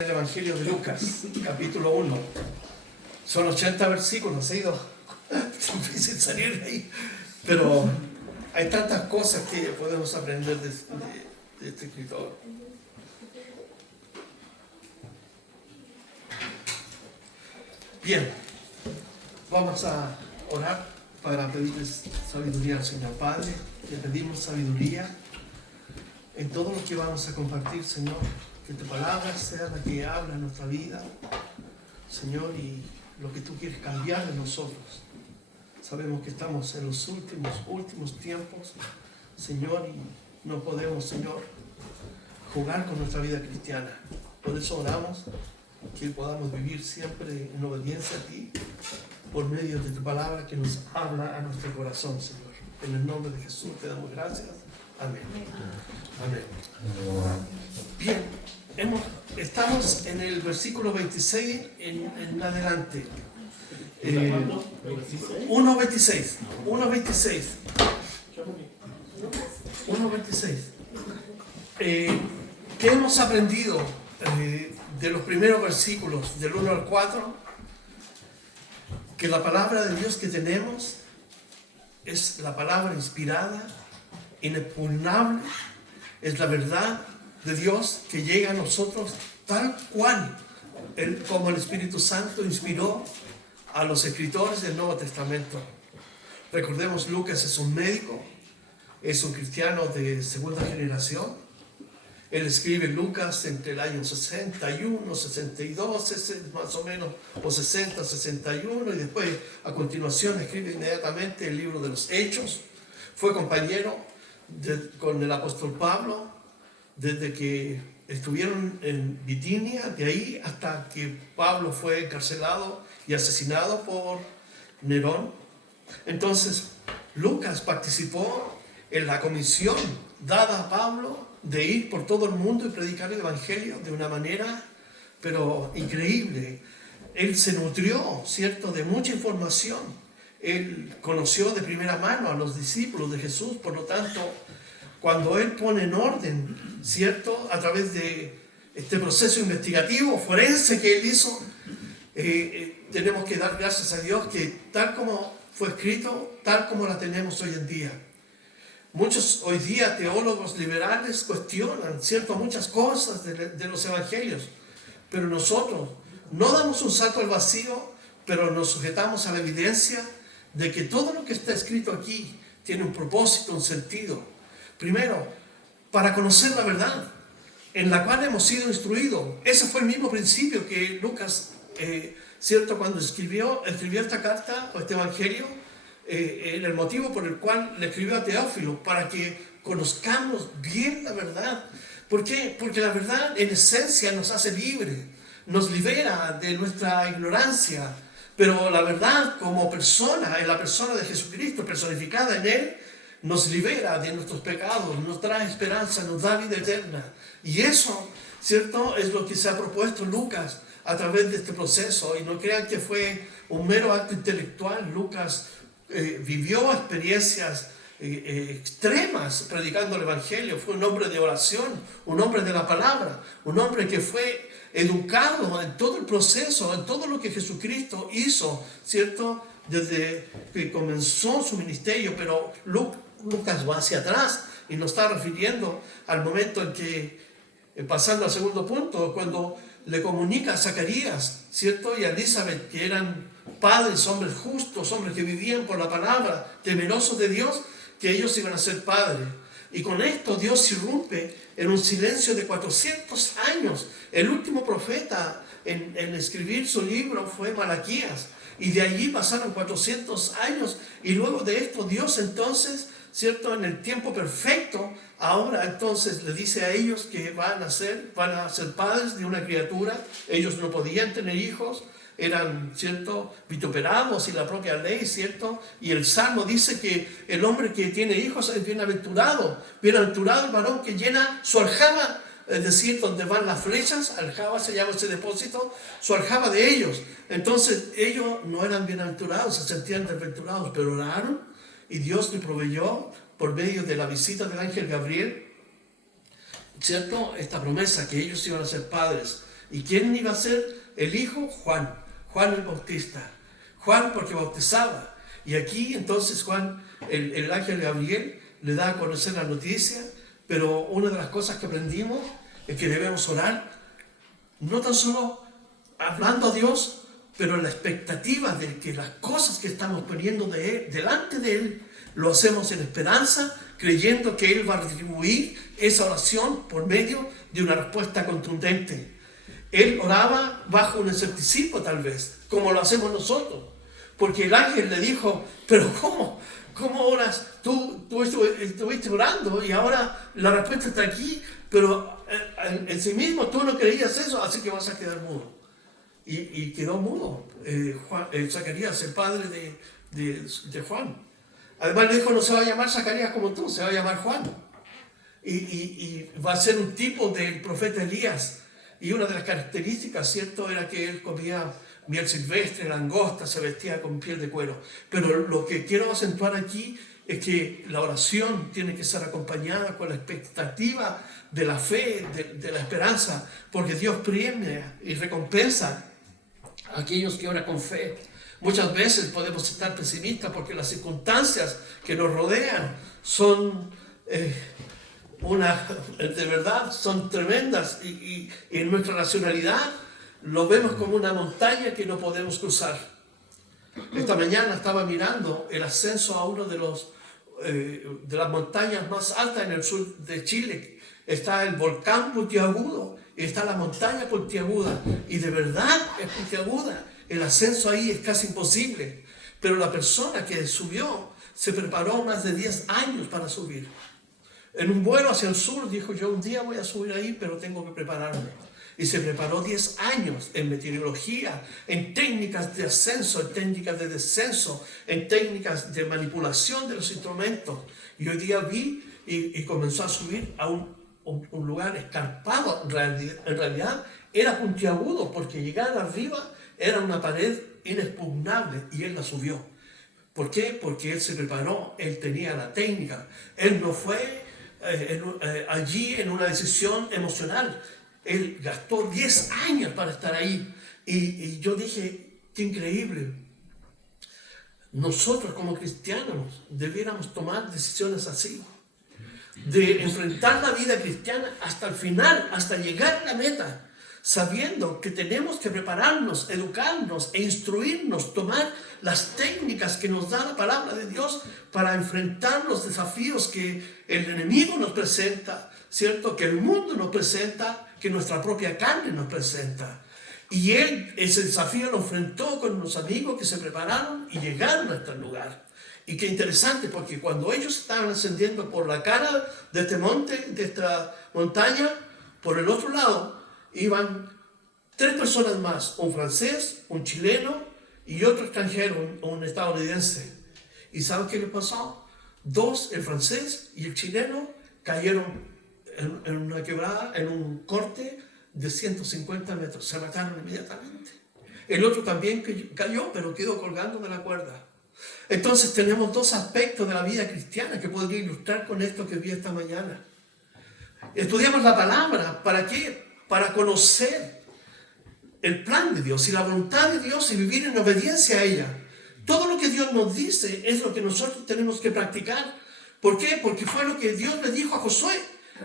El Evangelio de Lucas, capítulo 1. Son 80 versículos, ha sido difícil salir de ahí, pero hay tantas cosas que podemos aprender de este escritor. Bien, vamos a orar para pedirles sabiduría al Señor Padre. Le pedimos sabiduría en todo lo que vamos a compartir, Señor. Que tu palabra sea la que habla en nuestra vida, Señor, y lo que tú quieres cambiar en nosotros. Sabemos que estamos en los últimos tiempos, Señor, y no podemos, Señor, jugar con nuestra vida cristiana. Por eso oramos que podamos vivir siempre en obediencia a ti, por medio de tu palabra que nos habla a nuestro corazón, Señor. En el nombre de Jesús te damos gracias. Amén. Amén. Bien, estamos en el versículo 26 en adelante. 1.26. 1.26. ¿Qué hemos aprendido de los primeros versículos, del 1 al 4? Que la palabra de Dios que tenemos es la palabra inspirada, inexpugnable, es la verdad de Dios que llega a nosotros tal cual como el Espíritu Santo inspiró a los escritores del Nuevo Testamento. Recordemos, Lucas es un médico, es un cristiano de segunda generación. Él escribe Lucas entre el año 61, 62, más o menos, o 60, 61, y después a continuación escribe inmediatamente el libro de los Hechos. Fue compañero con el apóstol Pablo desde que estuvieron en Bitinia, de ahí hasta que Pablo fue encarcelado y asesinado por Nerón. Entonces, Lucas participó en la comisión dada a Pablo de ir por todo el mundo y predicar el Evangelio de una manera, pero increíble. Él se nutrió, ¿cierto?, de mucha información. Él conoció de primera mano a los discípulos de Jesús, por lo tanto, cuando Él pone en orden, ¿cierto?, a través de este proceso investigativo, forense que Él hizo, tenemos que dar gracias a Dios que tal como fue escrito, tal como la tenemos hoy en día. Muchos hoy día teólogos liberales cuestionan, ¿cierto?, muchas cosas de los evangelios, pero nosotros no damos un salto al vacío, pero nos sujetamos a la evidencia de que todo lo que está escrito aquí tiene un propósito, un sentido. Primero, para conocer la verdad en la cual hemos sido instruidos. Ese fue el mismo principio que Lucas, ¿cierto?, cuando escribió esta carta o este evangelio, el motivo por el cual le escribió a Teófilo, para que conozcamos bien la verdad. ¿Por qué? Porque la verdad en esencia nos hace libres, nos libera de nuestra ignorancia, pero la verdad como persona, en la persona de Jesucristo personificada en Él, nos libera de nuestros pecados, nos trae esperanza, nos da vida eterna. Y eso, ¿cierto?, es lo que se ha propuesto Lucas a través de este proceso. Y no crean que fue un mero acto intelectual. Lucas vivió experiencias extremas predicando el Evangelio. Fue un hombre de oración, un hombre de la palabra, un hombre que fue educado en todo el proceso, en todo lo que Jesucristo hizo, ¿cierto?, desde que comenzó su ministerio. Pero Lucas va hacia atrás y nos está refiriendo al momento en que, pasando al segundo punto, cuando le comunica a Zacarías, ¿cierto?, y a Elizabeth, que eran padres, hombres justos, hombres que vivían por la palabra, temerosos de Dios, que ellos iban a ser padres. Y con esto Dios irrumpe en un silencio de 400 años. El último profeta en escribir su libro fue Malaquías. Y de allí pasaron 400 años. Y luego de esto Dios entonces, ¿cierto?, en el tiempo perfecto, ahora entonces le dice a ellos que van a ser padres de una criatura. Ellos no podían tener hijos, eran, ¿cierto?, vituperados, y la propia ley, ¿cierto? Y el Salmo dice que el hombre que tiene hijos es bienaventurado. Bienaventurado el varón que llena su aljaba, es decir, donde van las flechas, aljaba se llama ese depósito, su aljaba de ellos. Entonces ellos no eran bienaventurados, se sentían desventurados, pero oraron y Dios les proveyó por medio de la visita del ángel Gabriel, ¿cierto?, esta promesa que ellos iban a ser padres. ¿Y quién iba a ser el hijo? Juan. Juan el Bautista. Juan porque bautizaba. Y aquí entonces Juan, el ángel Gabriel, le da a conocer la noticia, pero una de las cosas que aprendimos es que debemos orar, no tan solo hablando a Dios, pero en la expectativa de que las cosas que estamos poniendo delante de Él, lo hacemos en esperanza, creyendo que Él va a retribuir esa oración por medio de una respuesta contundente. Él oraba bajo un escepticismo tal vez, como lo hacemos nosotros. Porque el ángel le dijo, pero ¿cómo? ¿Cómo oras? Tú estuviste orando y ahora la respuesta está aquí, pero en sí mismo tú no creías eso, así que vas a quedar mudo. Y quedó mudo Zacarías, el padre de Juan. Además le dijo, no se va a llamar Zacarías como tú, se va a llamar Juan. Y va a ser un tipo del profeta Elías. Y una de las características, ¿cierto?, era que él comía miel silvestre, langosta, se vestía con piel de cuero. Pero lo que quiero acentuar aquí es que la oración tiene que ser acompañada con la expectativa de la fe, de la esperanza, porque Dios premia y recompensa a aquellos que oran con fe. Muchas veces podemos estar pesimistas porque las circunstancias que nos rodean son de verdad son tremendas y en nuestra racionalidad lo vemos como una montaña que no podemos cruzar. Esta mañana estaba mirando el ascenso a uno de las montañas más altas en el sur de Chile. Está el volcán Puntiagudo y está la montaña puntiaguda, y de verdad es puntiaguda. El ascenso ahí es casi imposible, pero la persona que subió se preparó más de 10 años para subir. En un vuelo hacia el sur dijo, yo un día voy a subir ahí, pero tengo que prepararme. Y se preparó 10 años en meteorología, en técnicas de ascenso, en técnicas de descenso, en técnicas de manipulación de los instrumentos. Y hoy día vi y comenzó a subir a un lugar escarpado. En realidad era puntiagudo, porque llegar arriba era una pared inexpugnable y él la subió. ¿Por qué? Porque él se preparó, él tenía la técnica. Él no fue allí en una decisión emocional. Él gastó 10 años para estar ahí. Y yo dije, qué increíble. Nosotros como cristianos debiéramos tomar decisiones así. De enfrentar la vida cristiana hasta el final, hasta llegar a la meta, sabiendo que tenemos que prepararnos, educarnos e instruirnos, tomar las técnicas que nos da la palabra de Dios para enfrentar los desafíos que el enemigo nos presenta, ¿cierto? Que el mundo nos presenta, que nuestra propia carne nos presenta. Y él ese desafío lo enfrentó con unos amigos que se prepararon y llegaron a este lugar. Y qué interesante, porque cuando ellos estaban ascendiendo por la cara de este monte, de esta montaña, por el otro lado iban 3 personas más, un francés, un chileno y otro extranjero, un estadounidense. ¿Y saben qué les pasó? 2, el francés y el chileno, cayeron en una quebrada, en un corte de 150 metros. Se mataron inmediatamente. El otro también cayó, pero quedó colgando de la cuerda. Entonces tenemos 2 aspectos de la vida cristiana que podría ilustrar con esto que vi esta mañana. Estudiamos la palabra. ¿Para qué? Para conocer el plan de Dios y la voluntad de Dios y vivir en obediencia a ella. Todo lo que Dios nos dice es lo que nosotros tenemos que practicar. ¿Por qué? Porque fue lo que Dios le dijo a Josué.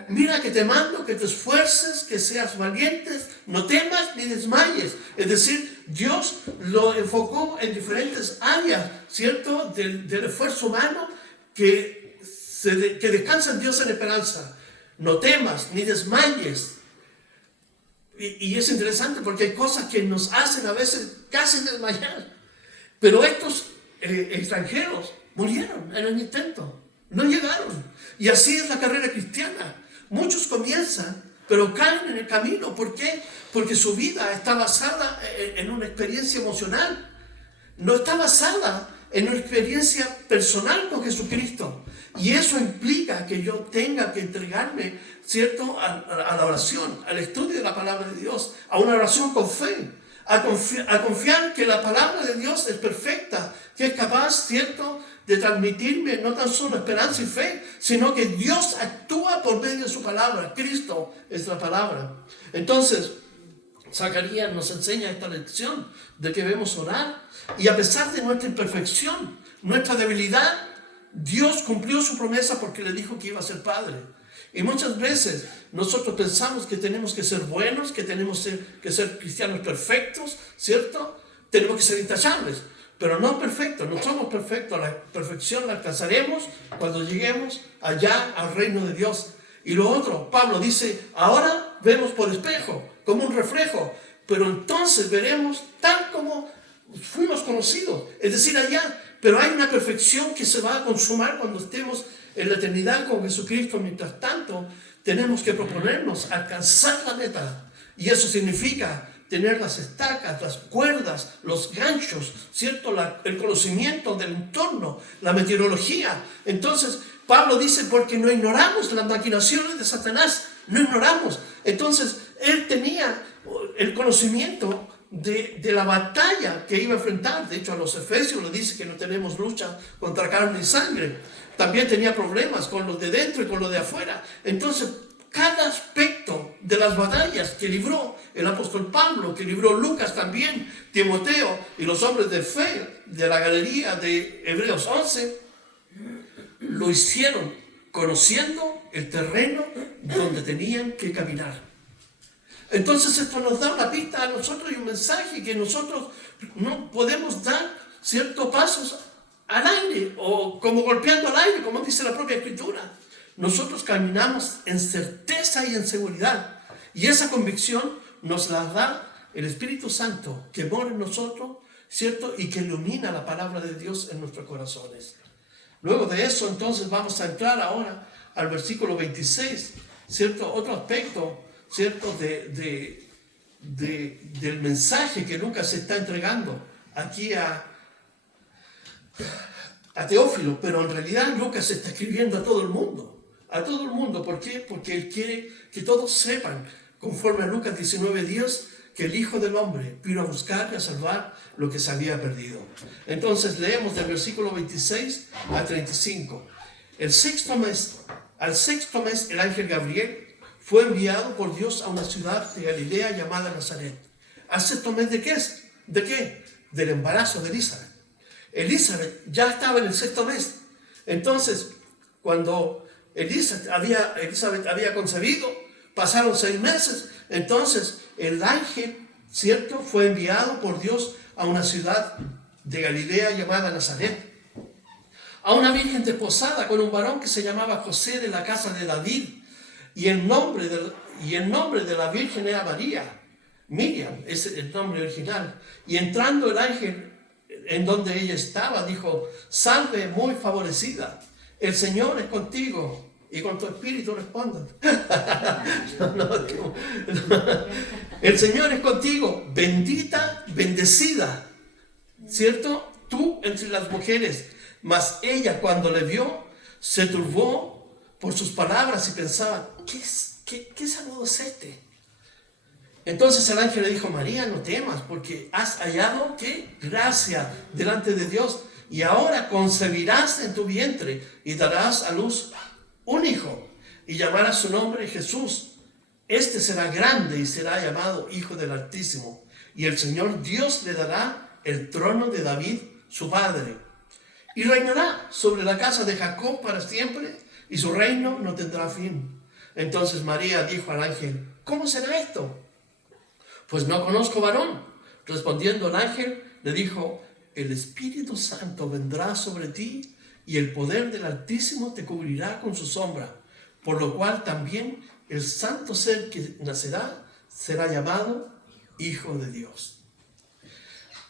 Mira que te mando, que te esfuerces, que seas valientes, no temas ni desmayes. Es decir, Dios lo enfocó en diferentes áreas, ¿cierto? Del esfuerzo humano que descansa en Dios en esperanza. No temas ni desmayes. Y es interesante porque hay cosas que nos hacen a veces casi desmayar. Pero estos extranjeros murieron en el intento, no llegaron. Y así es la carrera cristiana. Muchos comienzan, pero caen en el camino. ¿Por qué? Porque su vida está basada en una experiencia emocional. No está basada en una experiencia personal con Jesucristo. Y eso implica que yo tenga que entregarme, ¿cierto?, a la oración, al estudio de la palabra de Dios, a una oración con fe, a confiar que la palabra de Dios es perfecta, que es capaz, ¿cierto?, de transmitirme no tan solo esperanza y fe, sino que Dios actúa por medio de su palabra. Cristo es la palabra. Entonces, Zacarías nos enseña esta lección de que debemos orar. Y a pesar de nuestra imperfección, nuestra debilidad, Dios cumplió su promesa porque le dijo que iba a ser padre. Y muchas veces nosotros pensamos que tenemos que ser buenos, que tenemos que ser cristianos perfectos, ¿cierto? Tenemos que ser intachables, pero no perfectos, no somos perfectos. La perfección la alcanzaremos cuando lleguemos allá al reino de Dios. Y lo otro, Pablo dice, ahora vemos por espejo, como un reflejo, pero entonces veremos tal como fuimos conocidos, es decir, allá. Pero hay una perfección que se va a consumar cuando estemos en la eternidad con Jesucristo. Mientras tanto, tenemos que proponernos alcanzar la meta. Y eso significa tener las estacas, las cuerdas, los ganchos, ¿cierto? El conocimiento del entorno, la meteorología. Entonces, Pablo dice, porque no ignoramos las maquinaciones de Satanás, no ignoramos. Entonces, él tenía el conocimiento de la batalla que iba a enfrentar. De hecho, a los efesios le dice que no tenemos lucha contra carne y sangre. También tenía problemas con los de dentro y con los de afuera. Entonces, cada aspecto de las batallas que libró el apóstol Pablo, que libró Lucas también, Timoteo y los hombres de fe de la galería de Hebreos 11, lo hicieron conociendo el terreno donde tenían que caminar. Entonces esto nos da una pista a nosotros y un mensaje que nosotros no podemos dar ciertos pasos al aire o como golpeando al aire, como dice la propia Escritura. Nosotros caminamos en certeza y en seguridad, y esa convicción nos la da el Espíritu Santo que mora en nosotros, ¿cierto? Y que ilumina la palabra de Dios en nuestros corazones. Luego de eso, entonces, vamos a entrar ahora al versículo 26, ¿cierto? Otro aspecto, ¿cierto? Del mensaje que Lucas está entregando aquí a Teófilo, pero en realidad Lucas está escribiendo a todo el mundo. A todo el mundo. ¿Por qué? Porque él quiere que todos sepan, conforme a Lucas 19:10, que el Hijo del Hombre vino a buscar y a salvar lo que se había perdido. Entonces leemos del versículo 26 a 35. Al sexto mes, el ángel Gabriel fue enviado por Dios a una ciudad de Galilea llamada Nazaret. ¿Al sexto mes de qué es? ¿De qué? Del embarazo de Elizabeth. Elizabeth ya estaba en el sexto mes. Entonces, cuando Elizabeth había concebido, pasaron 6 meses. Entonces, el ángel, ¿cierto?, fue enviado por Dios a una ciudad de Galilea llamada Nazaret, a una virgen desposada con un varón que se llamaba José, de la casa de David, y el nombre de la virgen era María. Miriam es el nombre original. Y entrando el ángel en donde ella estaba, dijo: salve, muy favorecida, el Señor es contigo, y con tu espíritu respondan. El Señor es contigo, bendita, bendecida, ¿cierto? Tú entre las mujeres. Mas ella, cuando le vio, se turbó por sus palabras y pensaba: ¿qué saludo es este? Entonces el ángel le dijo: María, no temas, porque has hallado, ¿qué? Gracia delante de Dios, y ahora concebirás en tu vientre y darás a luz un hijo, y llamarás su nombre Jesús. Este será grande y será llamado Hijo del Altísimo, y el Señor Dios le dará el trono de David, su padre, y reinará sobre la casa de Jacob para siempre, y su reino no tendrá fin. Entonces María dijo al ángel: ¿cómo será esto? Pues no conozco varón. Respondiendo el ángel, le dijo: el Espíritu Santo vendrá sobre ti, y el poder del Altísimo te cubrirá con su sombra, por lo cual también el santo ser que nacerá será llamado Hijo de Dios.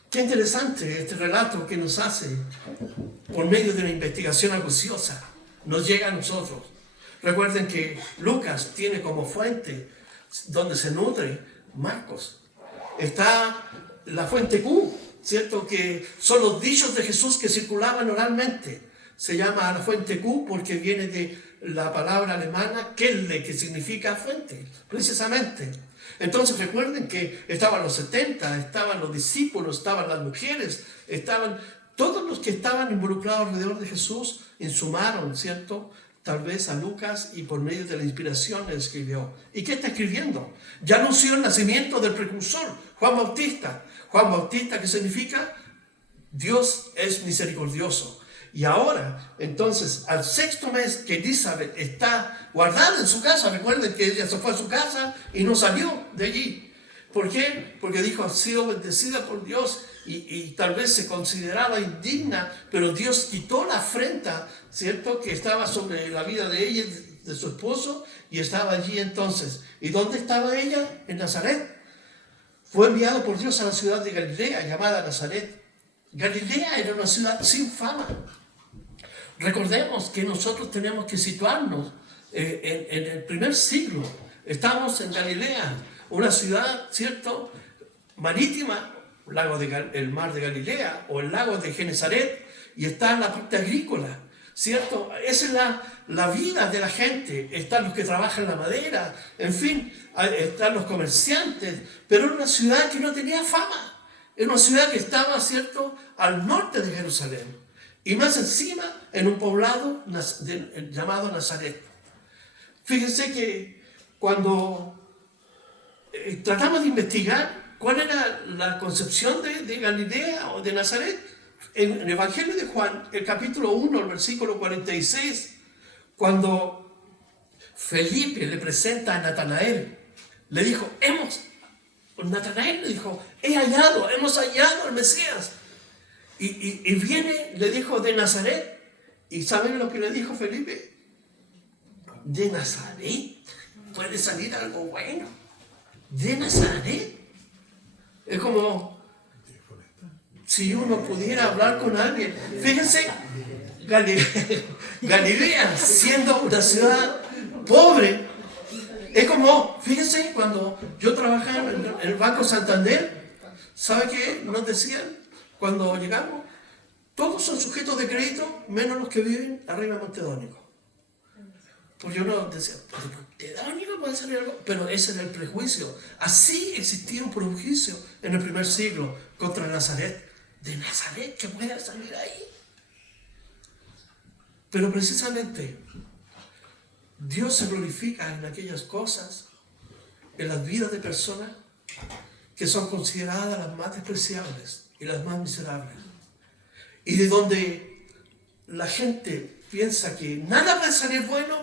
Qué interesante este relato que nos hace por medio de una investigación acuciosa. Nos llega a nosotros. Recuerden que Lucas tiene como fuente donde se nutre Marcos. Está la fuente Q, ¿cierto? Que son los dichos de Jesús que circulaban oralmente. Se llama la fuente Q porque viene de la palabra alemana Quelle, que significa fuente, precisamente. Entonces recuerden que estaban los 70, estaban los discípulos, estaban las mujeres, estaban todos los que estaban involucrados alrededor de Jesús, insumaron, ¿cierto?, tal vez a Lucas y por medio de la inspiración le escribió. ¿Y qué está escribiendo? Ya anunció el nacimiento del precursor, Juan Bautista. Juan Bautista, ¿qué significa? Dios es misericordioso. Y ahora, entonces, al 6º mes que Elizabeth está guardada en su casa, recuerden que ella se fue a su casa y no salió de allí. ¿Por qué? Porque dijo, ha sido bendecida por Dios y tal vez se consideraba indigna, pero Dios quitó la afrenta, ¿cierto?, que estaba sobre la vida de ella, de su esposo, y estaba allí entonces. ¿Y dónde estaba ella? En Nazaret. Fue enviado por Dios a la ciudad de Galilea, llamada Nazaret. Galilea era una ciudad sin fama. Recordemos que nosotros tenemos que situarnos en el primer siglo. Estamos en Galilea, una ciudad, ¿cierto?, marítima, el mar de Galilea o el lago de Genesaret, y está en la parte agrícola, ¿cierto? Esa es la vida de la gente. Están los que trabajan la madera, en fin, están los comerciantes, pero era una ciudad que no tenía fama. Era una ciudad que estaba, ¿cierto?, al norte de Jerusalén, y más encima en un poblado llamado Nazaret. Fíjense que cuando tratamos de investigar cuál era la concepción de Galilea o de Nazaret, en el Evangelio de Juan, el capítulo 1, el versículo 46, cuando Felipe le presenta a Natanael, le dijo, Natanael le dijo, hemos hallado al Mesías. Y viene, le dijo, de Nazaret. ¿Y saben lo que le dijo Felipe? ¿De Nazaret? ¿Puede salir algo bueno? ¿De Nazaret? Es como si uno pudiera hablar con alguien. Fíjense, Galilea, siendo una ciudad pobre, es como, fíjense, cuando yo trabajaba en el Banco Santander, ¿sabe qué nos decían cuando llegamos? Todos son sujetos de crédito, menos los que viven arriba de Montedónico. Pues yo no decía, Montedónico puede salir algo, pero ese era el prejuicio. Así existía un prejuicio en el primer siglo contra Nazaret. ¿De Nazaret que puede salir ahí? Pero precisamente Dios se glorifica en aquellas cosas, en las vidas de personas que son consideradas las más despreciables y las más miserables. Y de donde la gente piensa que nada puede salir bueno,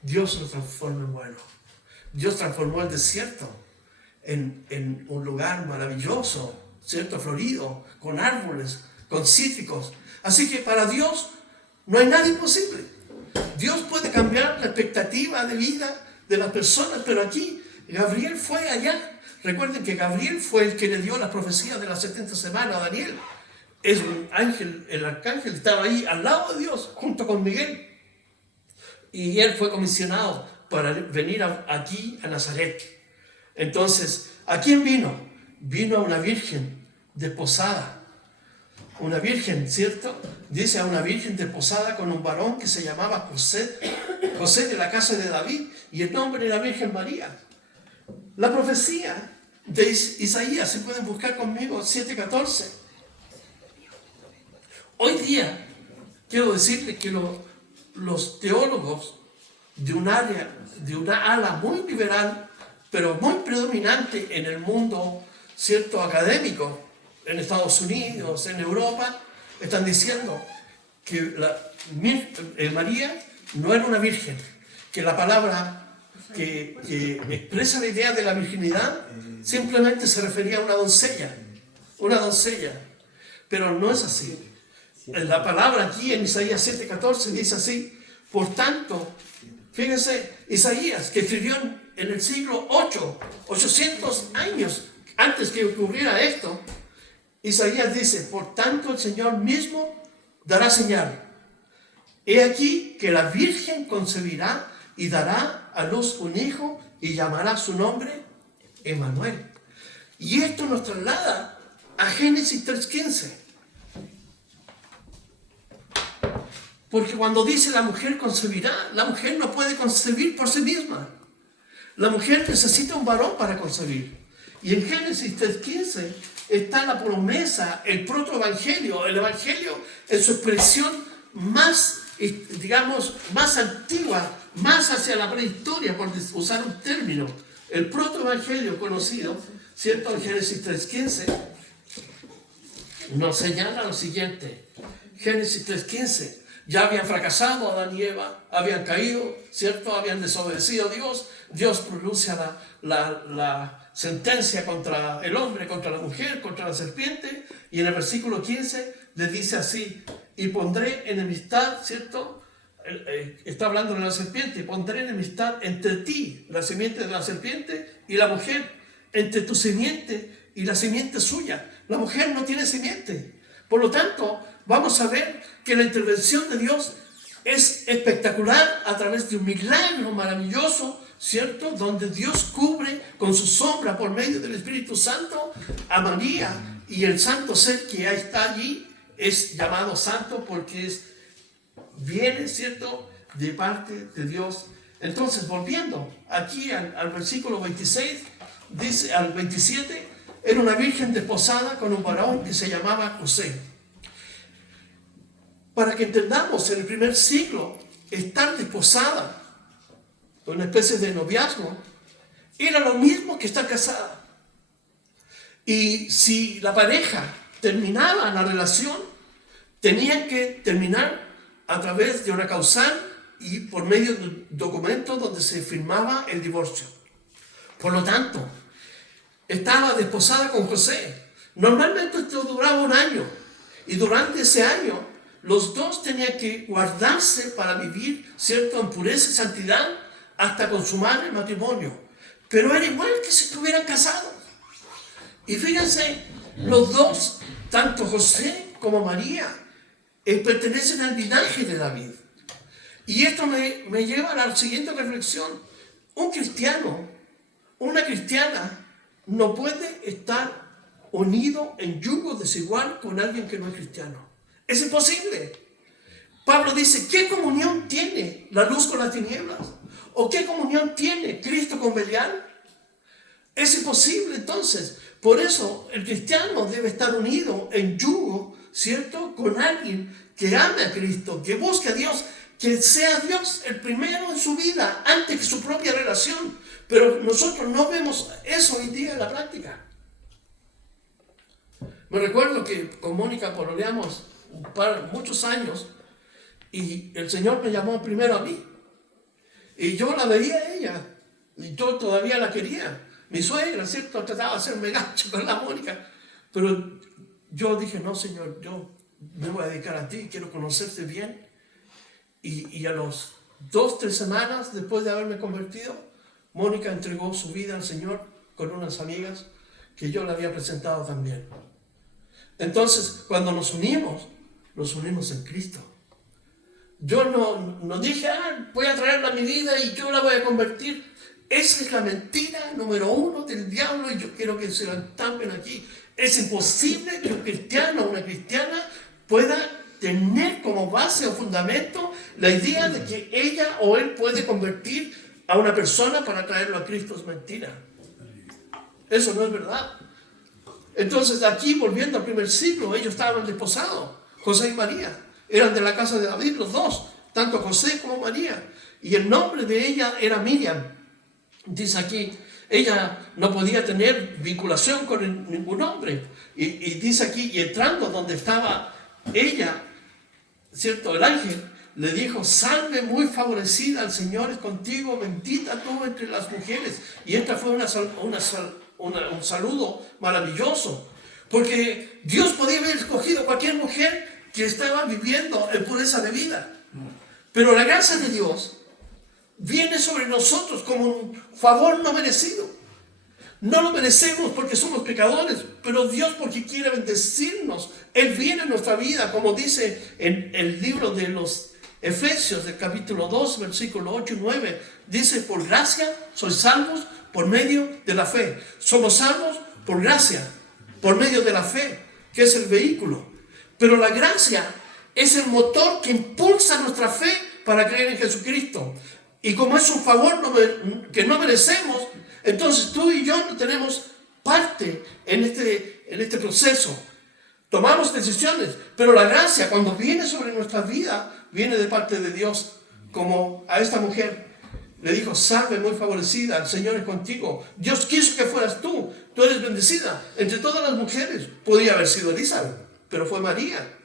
Dios lo transforma en bueno. Dios transformó el desierto en un lugar maravilloso, ¿cierto?, florido, con árboles, con cítricos. Así que para Dios no hay nada imposible. Dios puede cambiar la expectativa de vida de las personas, pero aquí Gabriel fue allá. Recuerden que Gabriel fue el que le dio la profecía de las 70 semanas a Daniel. Es un ángel, el arcángel estaba ahí al lado de Dios, junto con Miguel. Y él fue comisionado para venir aquí a Nazaret. Entonces, ¿a quién vino? Vino a una virgen desposada. Una virgen, ¿cierto? Dice a una virgen desposada con un varón que se llamaba José de la casa de David, y el nombre era Virgen María. La profecía de Isaías, si pueden buscar conmigo, 7:14. Hoy día, quiero decirles que los teólogos de una ala muy liberal, pero muy predominante en el mundo, ¿cierto?, académico, en Estados Unidos, en Europa, están diciendo que María no era una virgen, que la palabra que expresa la idea de la virginidad simplemente se refería a una doncella, pero no es así. La palabra aquí en Isaías 7:14 dice así, por tanto, fíjense, Isaías, que escribió en el siglo 8, 800 años antes que ocurriera esto, Isaías dice, por tanto el Señor mismo dará señal. He aquí que la Virgen concebirá y dará a luz un hijo y llamará su nombre Emmanuel. Y esto nos traslada a Génesis 3:15. Porque cuando dice la mujer concebirá, la mujer no puede concebir por sí misma. La mujer necesita un varón para concebir. Y en Génesis 3:15 está la promesa, el protoevangelio, el evangelio en su expresión más digamos, más antigua, más hacia la prehistoria, por usar un término. El protoevangelio conocido, ¿cierto? En Génesis 3:15, nos señala lo siguiente. Génesis 3:15, ya habían fracasado Adán y Eva, habían caído, ¿cierto? Habían desobedecido a Dios. Dios pronuncia la sentencia contra el hombre, contra la mujer, contra la serpiente. Y en el versículo 15 le dice así: y pondré enemistad, ¿cierto? Está hablando de la serpiente. Pondré enemistad entre ti, la simiente de la serpiente, y la mujer, entre tu simiente y la simiente suya. La mujer no tiene simiente. Por lo tanto, vamos a ver que la intervención de Dios es espectacular a través de un milagro maravilloso, ¿cierto? Donde Dios cubre con su sombra por medio del Espíritu Santo a María, y el santo ser que está allí es llamado santo porque viene, ¿cierto?, de parte de Dios. Entonces, volviendo aquí al versículo 26, dice, al 27, era una virgen desposada con un varón que se llamaba José. Para que entendamos, en el primer siglo, estar desposada, una especie de noviazgo, era lo mismo que estar casada. Y si la pareja terminaba la relación, tenían que terminar a través de una causal y por medio de un documento donde se firmaba el divorcio. Por lo tanto, estaba desposada con José. Normalmente esto duraba un año, y durante ese año los dos tenían que guardarse para vivir, ¿cierto?, en pureza y santidad hasta consumar el matrimonio. Pero era igual que si estuvieran casados. Y fíjense, los dos, tanto José como María, pertenecen al linaje de David. Y esto me lleva a la siguiente reflexión. Un cristiano, una cristiana, no puede estar unido en yugo desigual con alguien que no es cristiano. Es imposible. Pablo dice, ¿qué comunión tiene la luz con las tinieblas? ¿O qué comunión tiene Cristo con Belial? Es imposible entonces. Por eso el cristiano debe estar unido en yugo, ¿cierto?, con alguien que ame a Cristo, que busque a Dios, que sea Dios el primero en su vida antes que su propia relación. Pero nosotros no vemos eso hoy día en la práctica. Me recuerdo que con Mónica pololeamos muchos años, y el Señor me llamó primero a mí. Y yo la veía a ella, y yo todavía la quería. Mi suegra, ¿cierto?, trataba de hacerme gancho con la Mónica. Pero yo dije, no, Señor, yo me voy a dedicar a ti, quiero conocerte bien. Y a los 2-3 semanas después de haberme convertido, Mónica entregó su vida al Señor con unas amigas que yo le había presentado también. Entonces, cuando nos unimos en Cristo. Yo no dije, voy a traerla a mi vida y yo la voy a convertir. Esa es la mentira número 1 del diablo, y yo quiero que se la estampen aquí. Es imposible que un cristiano o una cristiana pueda tener como base o fundamento la idea de que ella o él puede convertir a una persona para traerlo a Cristo. Es mentira. Eso no es verdad. Entonces, aquí, volviendo al primer siglo, ellos estaban desposados, José y María. Eran de la casa de David los dos, tanto José como María. Y el nombre de ella era Miriam. Dice aquí, ella no podía tener vinculación con ningún hombre. Y dice aquí, y entrando donde estaba ella, ¿cierto?, el ángel le dijo, salve muy favorecida, el Señor es contigo, bendita tú entre las mujeres. Y esta fue un saludo maravilloso, porque Dios podía haber escogido cualquier mujer que estaba viviendo en pureza de vida. Pero la gracia de Dios viene sobre nosotros como un favor no merecido. No lo merecemos porque somos pecadores, pero Dios, porque quiere bendecirnos, Él viene a nuestra vida, como dice en el libro de los Efesios, del capítulo 2, versículo 8 y 9, dice, por gracia sois salvos por medio de la fe. Somos salvos por gracia, por medio de la fe, que es el vehículo. Pero la gracia es el motor que impulsa nuestra fe para creer en Jesucristo. Y como es un favor que no merecemos, entonces tú y yo no tenemos parte en este proceso. tomamos decisiones, pero la gracia cuando viene sobre nuestra vida, viene de parte de Dios, como a esta mujer. Le dijo, salve muy favorecida, el Señor es contigo. Dios quiso que fueras tú eres bendecida. Entre todas las mujeres, podría haber sido Elizabeth, pero fue María.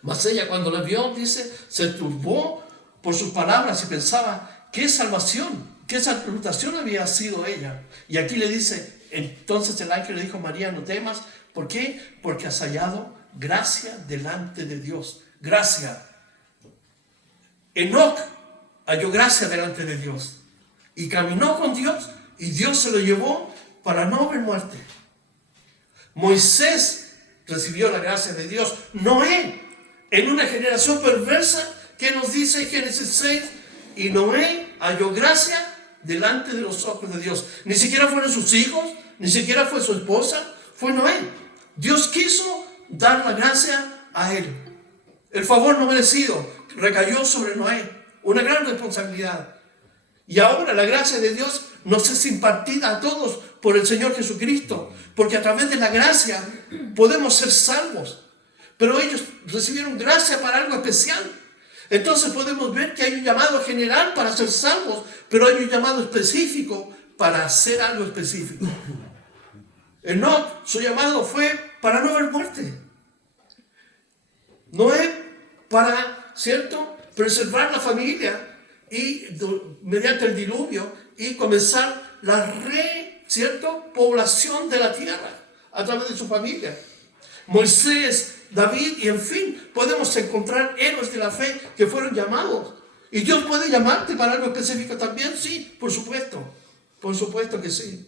Mas ella cuando la vio, dice, se turbó por sus palabras y pensaba, ¿qué salvación, qué salutación había sido ella? Y aquí le dice, entonces el ángel le dijo, María, no temas. ¿Por qué? Porque has hallado gracia delante de Dios. Gracia. Enoc halló gracia delante de Dios y caminó con Dios y Dios se lo llevó para no ver muerte. Moisés recibió la gracia de Dios. Noé, en una generación perversa, que nos dice Génesis 6, y Noé halló gracia delante de los ojos de Dios. Ni siquiera fueron sus hijos, ni siquiera fue su esposa, fue Noé. Dios quiso dar la gracia a él. El favor no merecido recayó sobre Noé. Una gran responsabilidad. Y ahora la gracia de Dios nos es impartida a todos por el Señor Jesucristo, porque a través de la gracia podemos ser salvos. Pero ellos recibieron gracia para algo especial. Entonces podemos ver que hay un llamado general para ser salvos, pero hay un llamado específico para hacer algo específico. Enoc, su llamado fue para no ver muerte. Noé para, ¿cierto?, preservar la familia y mediante el diluvio y comenzar la población de la tierra a través de su familia. Moisés, David y en fin, podemos encontrar héroes de la fe que fueron llamados. Y Dios puede llamarte para algo específico también, sí, por supuesto que sí.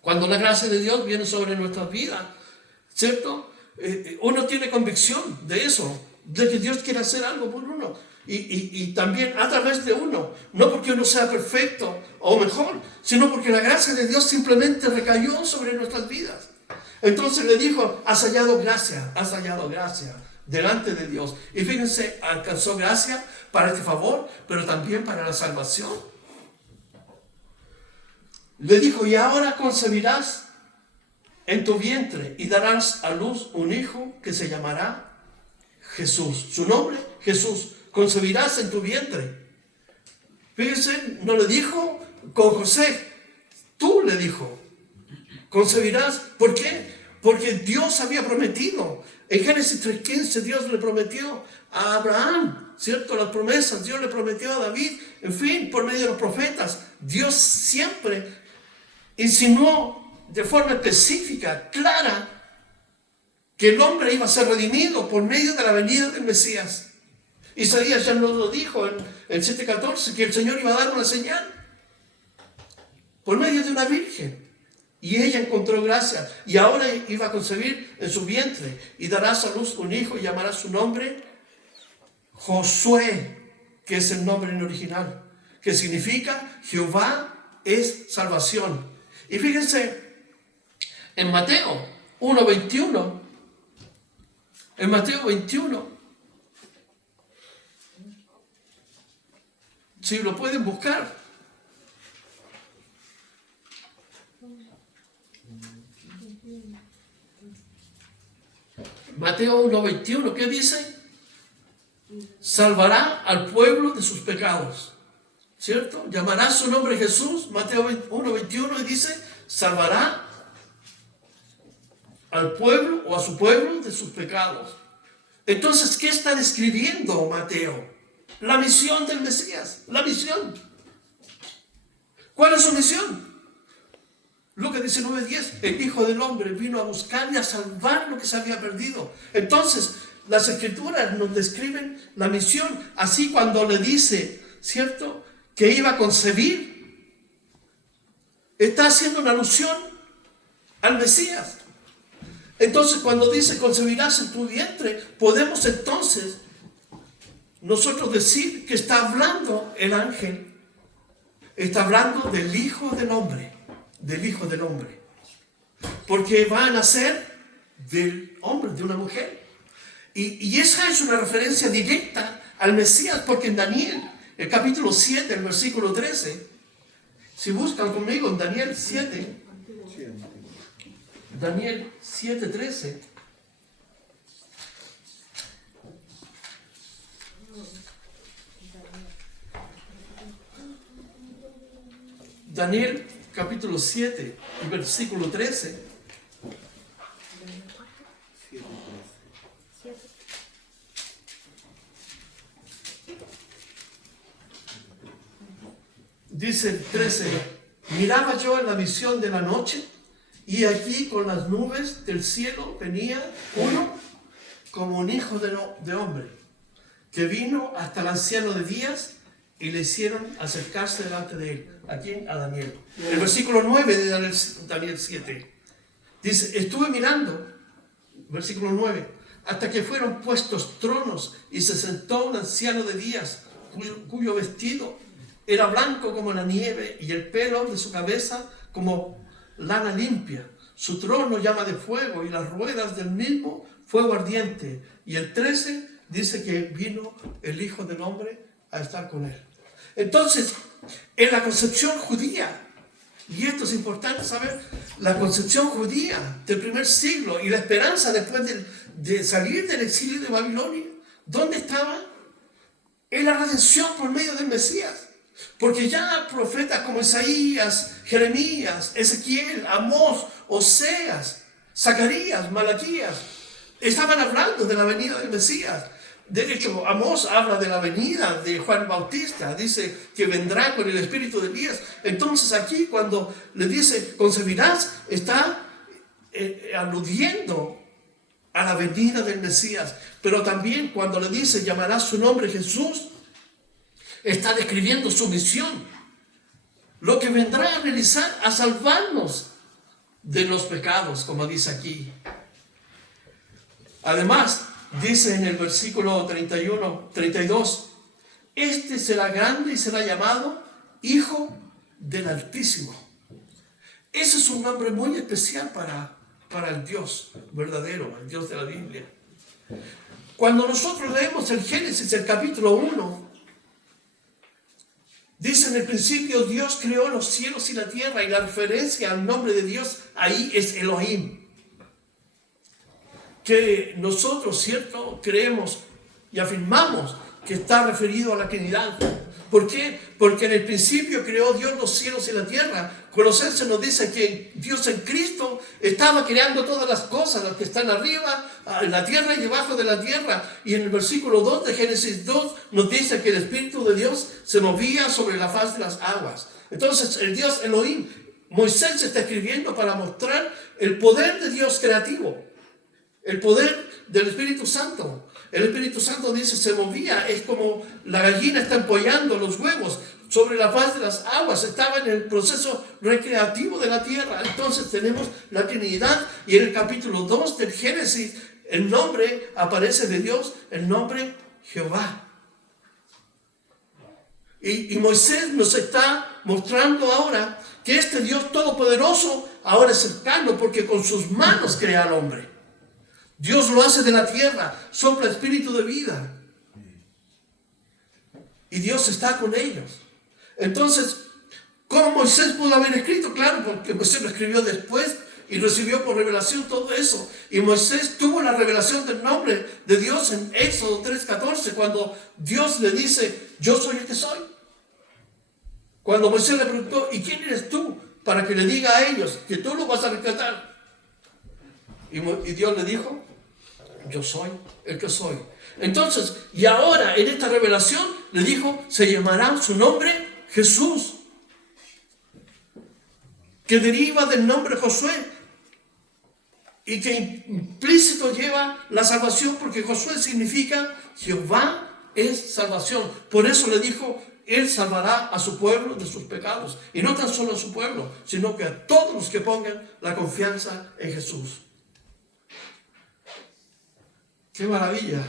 Cuando la gracia de Dios viene sobre nuestras vidas, ¿cierto? Uno tiene convicción de eso, de que Dios quiere hacer algo por uno. Y también a través de uno, no porque uno sea perfecto o mejor, sino porque la gracia de Dios simplemente recayó sobre nuestras vidas. Entonces le dijo, has hallado gracia delante de Dios. Y fíjense, alcanzó gracia para este favor, pero también para la salvación. Le dijo, y ahora concebirás en tu vientre y darás a luz un hijo que se llamará Jesús. Su nombre, Jesús. Concebirás en tu vientre. Fíjense, no le dijo con José, tú le dijo, concebirás. ¿Por qué? Porque Dios había prometido. En Génesis 3:15 Dios le prometió a Abraham, ¿cierto? Las promesas, Dios le prometió a David, en fin, por medio de los profetas. Dios siempre insinuó de forma específica, clara, que el hombre iba a ser redimido por medio de la venida del Mesías. Isaías ya nos lo dijo en 7:14, que el Señor iba a dar una señal por medio de una virgen. Y ella encontró gracia. Y ahora iba a concebir en su vientre. Y darás a luz un hijo y llamarás su nombre Josué, que es el nombre en original, que significa Jehová es salvación. Y fíjense, en Mateo 1:21, en Mateo 21, si lo pueden buscar, Mateo 1:21, ¿qué dice? Salvará al pueblo de sus pecados, ¿cierto? Llamará su nombre Jesús, Mateo 1:21, y dice, salvará al pueblo o a su pueblo de sus pecados. Entonces, ¿qué está describiendo Mateo? La misión del Mesías, la misión. ¿Cuál es su misión? Lucas 19:10, el Hijo del Hombre vino a buscar y a salvar lo que se había perdido. Entonces, las Escrituras nos describen la misión. Así cuando le dice, ¿cierto?, que iba a concebir, está haciendo una alusión al Mesías. Entonces, cuando dice concebirás en tu vientre, podemos entonces nosotros decir que está hablando el ángel, está hablando del Hijo del Hombre, porque va a nacer del hombre, de una mujer. Y esa es una referencia directa al Mesías, porque en Daniel, el capítulo 7, el versículo 13, si buscan conmigo en Daniel 7, Daniel 7:13, Daniel capítulo 7, versículo 13. Dice el 13, miraba yo en la visión de la noche, y aquí con las nubes del cielo venía uno como un hijo de hombre, que vino hasta el anciano de días y le hicieron acercarse delante de él. Aquí a Daniel. El versículo 9 de Daniel 7 dice, estuve mirando, versículo 9, hasta que fueron puestos tronos y se sentó un anciano de días cuyo vestido era blanco como la nieve y el pelo de su cabeza como lana limpia. Su trono llama de fuego y las ruedas del mismo fuego ardiente. Y el 13 dice que vino el Hijo del Hombre a estar con él. Entonces, en la concepción judía, y esto es importante saber, la concepción judía del primer siglo y la esperanza después de salir del exilio de Babilonia, ¿dónde estaba? En la redención por medio del Mesías. Porque ya profetas como Isaías, Jeremías, Ezequiel, Amós, Oseas, Zacarías, Malaquías, estaban hablando de la venida del Mesías. De hecho, Amós habla de la venida de Juan Bautista, dice que vendrá con el espíritu de Elías. Entonces aquí cuando le dice concebirás, está aludiendo a la venida del Mesías. Pero también cuando le dice llamarás su nombre Jesús, está describiendo su misión, lo que vendrá a realizar, a salvarnos de los pecados, como dice aquí. Además, dice en el versículo 32, este será grande y será llamado Hijo del Altísimo. Ese es un nombre muy especial para el Dios verdadero, el Dios de la Biblia. Cuando nosotros leemos el Génesis, el capítulo 1, dice en el principio Dios creó los cielos y la tierra, y la referencia al nombre de Dios ahí es Elohim. Que nosotros, ¿cierto?, creemos y afirmamos que está referido a la Trinidad. ¿Por qué? Porque en el principio creó Dios los cielos y la tierra. Colosenses nos dice que Dios en Cristo estaba creando todas las cosas, las que están arriba, en la tierra y debajo de la tierra. Y en el versículo 2 de Génesis 2 nos dice que el Espíritu de Dios se movía sobre la faz de las aguas. Entonces el Dios Elohim, Moisés está escribiendo para mostrar el poder de Dios creativo, el poder del Espíritu Santo. El Espíritu Santo dice se movía, es como la gallina está empollando los huevos sobre la faz de las aguas, estaba en el proceso recreativo de la tierra. Entonces tenemos la Trinidad, y en el capítulo 2 del Génesis el nombre aparece de Dios, el nombre Jehová. Y Moisés nos está mostrando ahora que este Dios todopoderoso ahora es cercano, porque con sus manos crea al hombre. Dios lo hace de la tierra, sopla espíritu de vida. Y Dios está con ellos. Entonces, ¿cómo Moisés pudo haber escrito? Claro, porque Moisés lo escribió después y recibió por revelación todo eso. Y Moisés tuvo la revelación del nombre de Dios en Éxodo 3:14, cuando Dios le dice, yo soy el que soy. Cuando Moisés le preguntó, ¿y quién eres tú? Para que le diga a ellos que tú lo vas a rescatar. Y Dios le dijo, yo soy el que soy. Entonces, y ahora en esta revelación le dijo, se llamará su nombre Jesús, que deriva del nombre Josué, y que implícito lleva la salvación, porque Josué significa Jehová es salvación. Por eso le dijo, Él salvará a su pueblo de sus pecados. Y no tan solo a su pueblo, sino que a todos los que pongan la confianza en Jesús. ¡Qué maravilla!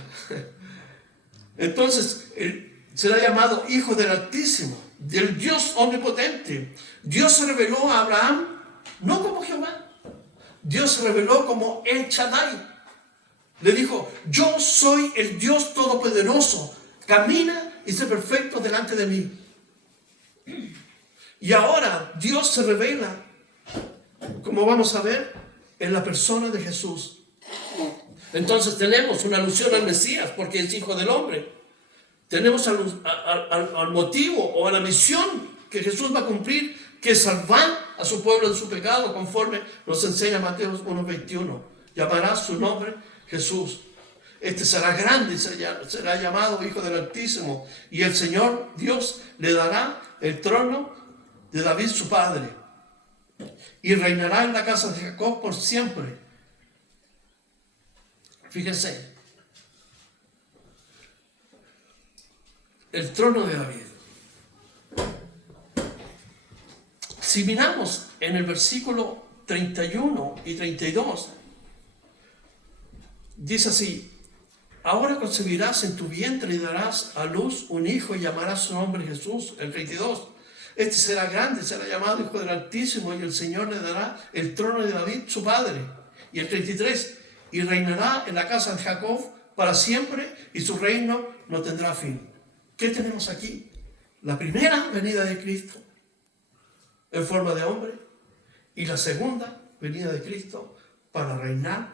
Entonces, será llamado Hijo del Altísimo, del Dios omnipotente. Dios se reveló a Abraham no como Jehová. Dios se reveló como El Shaddai. Le dijo, yo soy el Dios todopoderoso. Camina y sé perfecto delante de mí. Y ahora Dios se revela, como vamos a ver, en la persona de Jesús. Entonces tenemos una alusión al Mesías, porque es Hijo del Hombre. Tenemos al motivo o a la misión que Jesús va a cumplir que salvar a su pueblo de su pecado, conforme nos enseña Mateo 1:21. Llamará su nombre Jesús. Este será grande y será llamado Hijo del Altísimo. Y el Señor Dios le dará el trono de David su padre. Y reinará en la casa de Jacob por siempre. Fíjense. El trono de David. Si miramos en el versículo 31 y 32, dice así: ahora concebirás en tu vientre y darás a luz un hijo y llamarás su nombre Jesús. El 32, este será grande, será llamado Hijo del Altísimo, y el Señor le dará el trono de David su padre. Y el 33, y reinará en la casa de Jacob para siempre, y su reino no tendrá fin. ¿Qué tenemos aquí? La primera venida de Cristo en forma de hombre, y la segunda venida de Cristo para reinar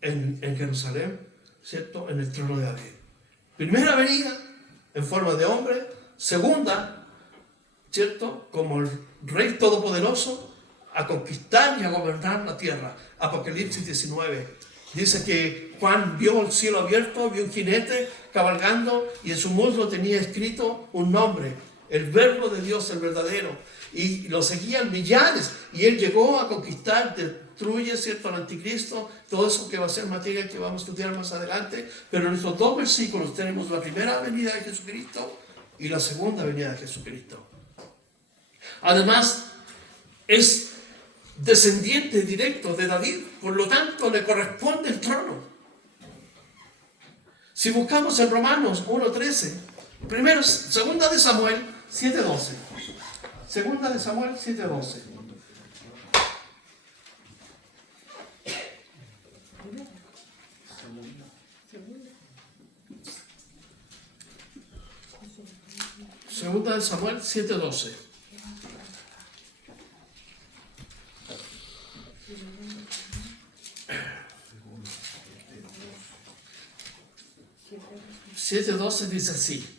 en Jerusalén, ¿cierto? En el trono de David. Primera venida en forma de hombre, segunda, ¿cierto? Como el Rey Todopoderoso, a conquistar y a gobernar la tierra. Apocalipsis 19. Dice que Juan vio el cielo abierto, vio un jinete cabalgando y en su muslo tenía escrito un nombre, el Verbo de Dios, el verdadero. Y lo seguían millares y él llegó a conquistar, destruye, ¿cierto?, al anticristo, todo eso que va a ser materia que vamos a estudiar más adelante. Pero en estos dos versículos tenemos la primera venida de Jesucristo y la segunda venida de Jesucristo. Además, es descendiente directo de David, por lo tanto le corresponde el trono. Si buscamos en Romanos 1:13, segunda de Samuel 7:12. Segunda de Samuel 7:12. Segunda de Samuel 7:12. Dice así: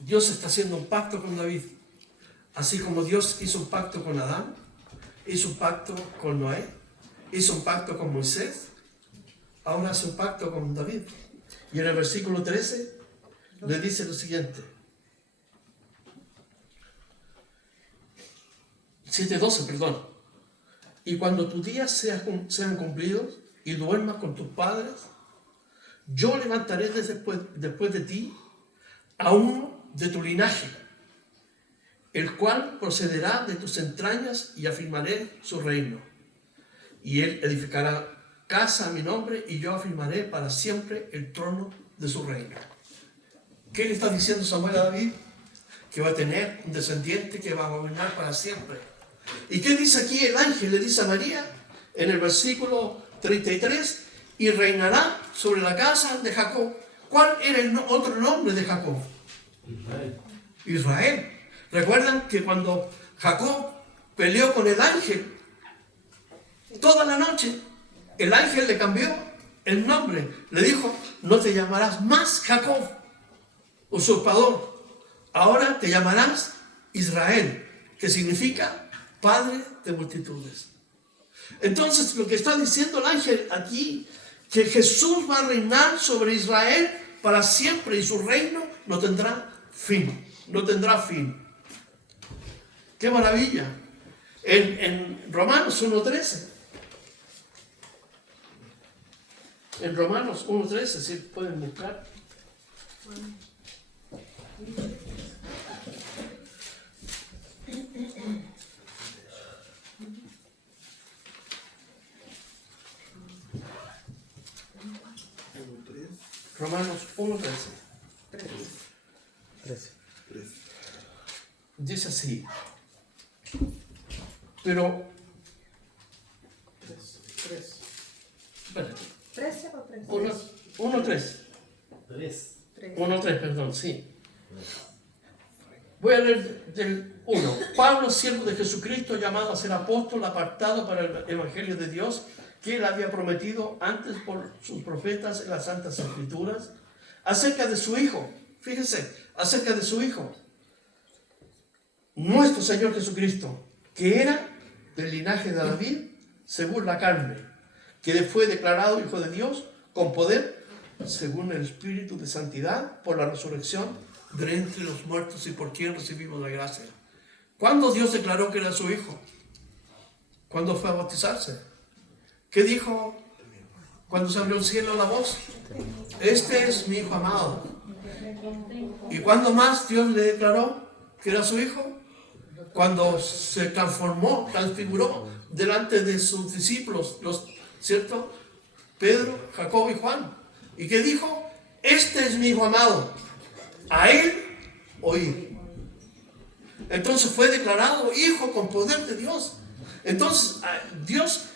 Dios está haciendo un pacto con David, así como Dios hizo un pacto con Adán, hizo un pacto con Noé, hizo un pacto con Moisés, ahora hace un pacto con David. Y en el versículo 13 le dice lo siguiente: 7:12, perdón. Y cuando tus días sean cumplidos y duermas con tus padres, yo levantaré después de ti a uno de tu linaje, el cual procederá de tus entrañas, y afirmaré su reino. Y él edificará casa a mi nombre, y yo afirmaré para siempre el trono de su reino. ¿Qué le está diciendo Samuel a David? Que va a tener un descendiente que va a gobernar para siempre. ¿Y qué dice aquí el ángel? Le dice a María en el versículo 33: y reinará sobre la casa de Jacob. ¿Cuál era el otro nombre de Jacob? Israel. ¿Recuerdan que cuando Jacob peleó con el ángel toda la noche, el ángel le cambió el nombre? Le dijo: no te llamarás más Jacob, usurpador, ahora te llamarás Israel, que significa Padre de multitudes. Entonces, lo que está diciendo el ángel aquí, que Jesús va a reinar sobre Israel para siempre, y su reino no tendrá fin. No tendrá fin. ¡Qué maravilla! En Romanos 1:13. En Romanos 1:13, si pueden buscar. Romanos 1:13. 13. Dice así: pero 13 o 13. 1:3. 1:3, perdón, sí. Voy a leer del 1. Pablo, siervo de Jesucristo, llamado a ser apóstol, apartado para el evangelio de Dios, que él había prometido antes por sus profetas en las Santas Escrituras, acerca de su Hijo. Fíjense, acerca de su Hijo, nuestro Señor Jesucristo, que era del linaje de David según la carne, que fue declarado Hijo de Dios con poder según el Espíritu de Santidad por la resurrección de entre los muertos y por quien recibimos la gracia. ¿Cuándo Dios declaró que era su Hijo? ¿Cuándo fue a bautizarse? ¿Qué dijo cuando se abrió el cielo la voz? Este es mi Hijo amado. ¿Y cuándo más Dios le declaró que era su Hijo? Cuando se transfiguró delante de sus discípulos, ¿cierto? Pedro, Jacobo y Juan. ¿Y qué dijo? Este es mi Hijo amado, a él oíd. Entonces fue declarado Hijo con poder de Dios. Entonces Dios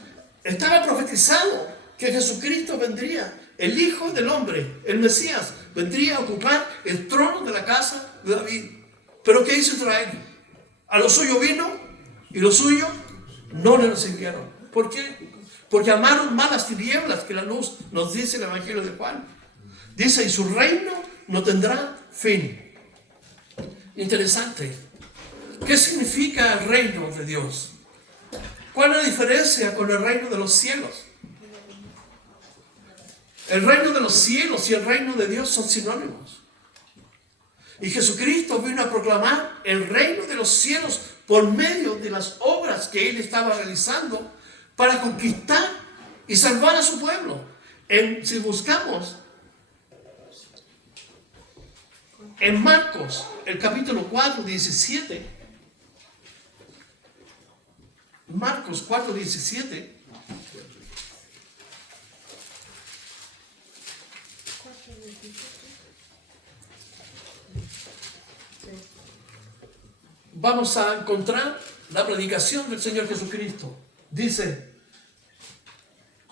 estaba profetizado que Jesucristo vendría, el Hijo del Hombre, el Mesías, vendría a ocupar el trono de la casa de David. Pero ¿qué hizo Israel? A lo suyo vino y lo suyo no le recibieron. ¿Por qué? Porque amaron más las tinieblas que la luz, nos dice el Evangelio de Juan. Dice, y su reino no tendrá fin. Interesante. ¿Qué significa el reino de Dios? ¿Cuál es la diferencia con el reino de los cielos? El reino de los cielos y el reino de Dios son sinónimos. Y Jesucristo vino a proclamar el reino de los cielos por medio de las obras que Él estaba realizando para conquistar y salvar a su pueblo. Si buscamos en Marcos, el capítulo 4, 17, Marcos 4, 17, vamos a encontrar la predicación del Señor Jesucristo. Dice,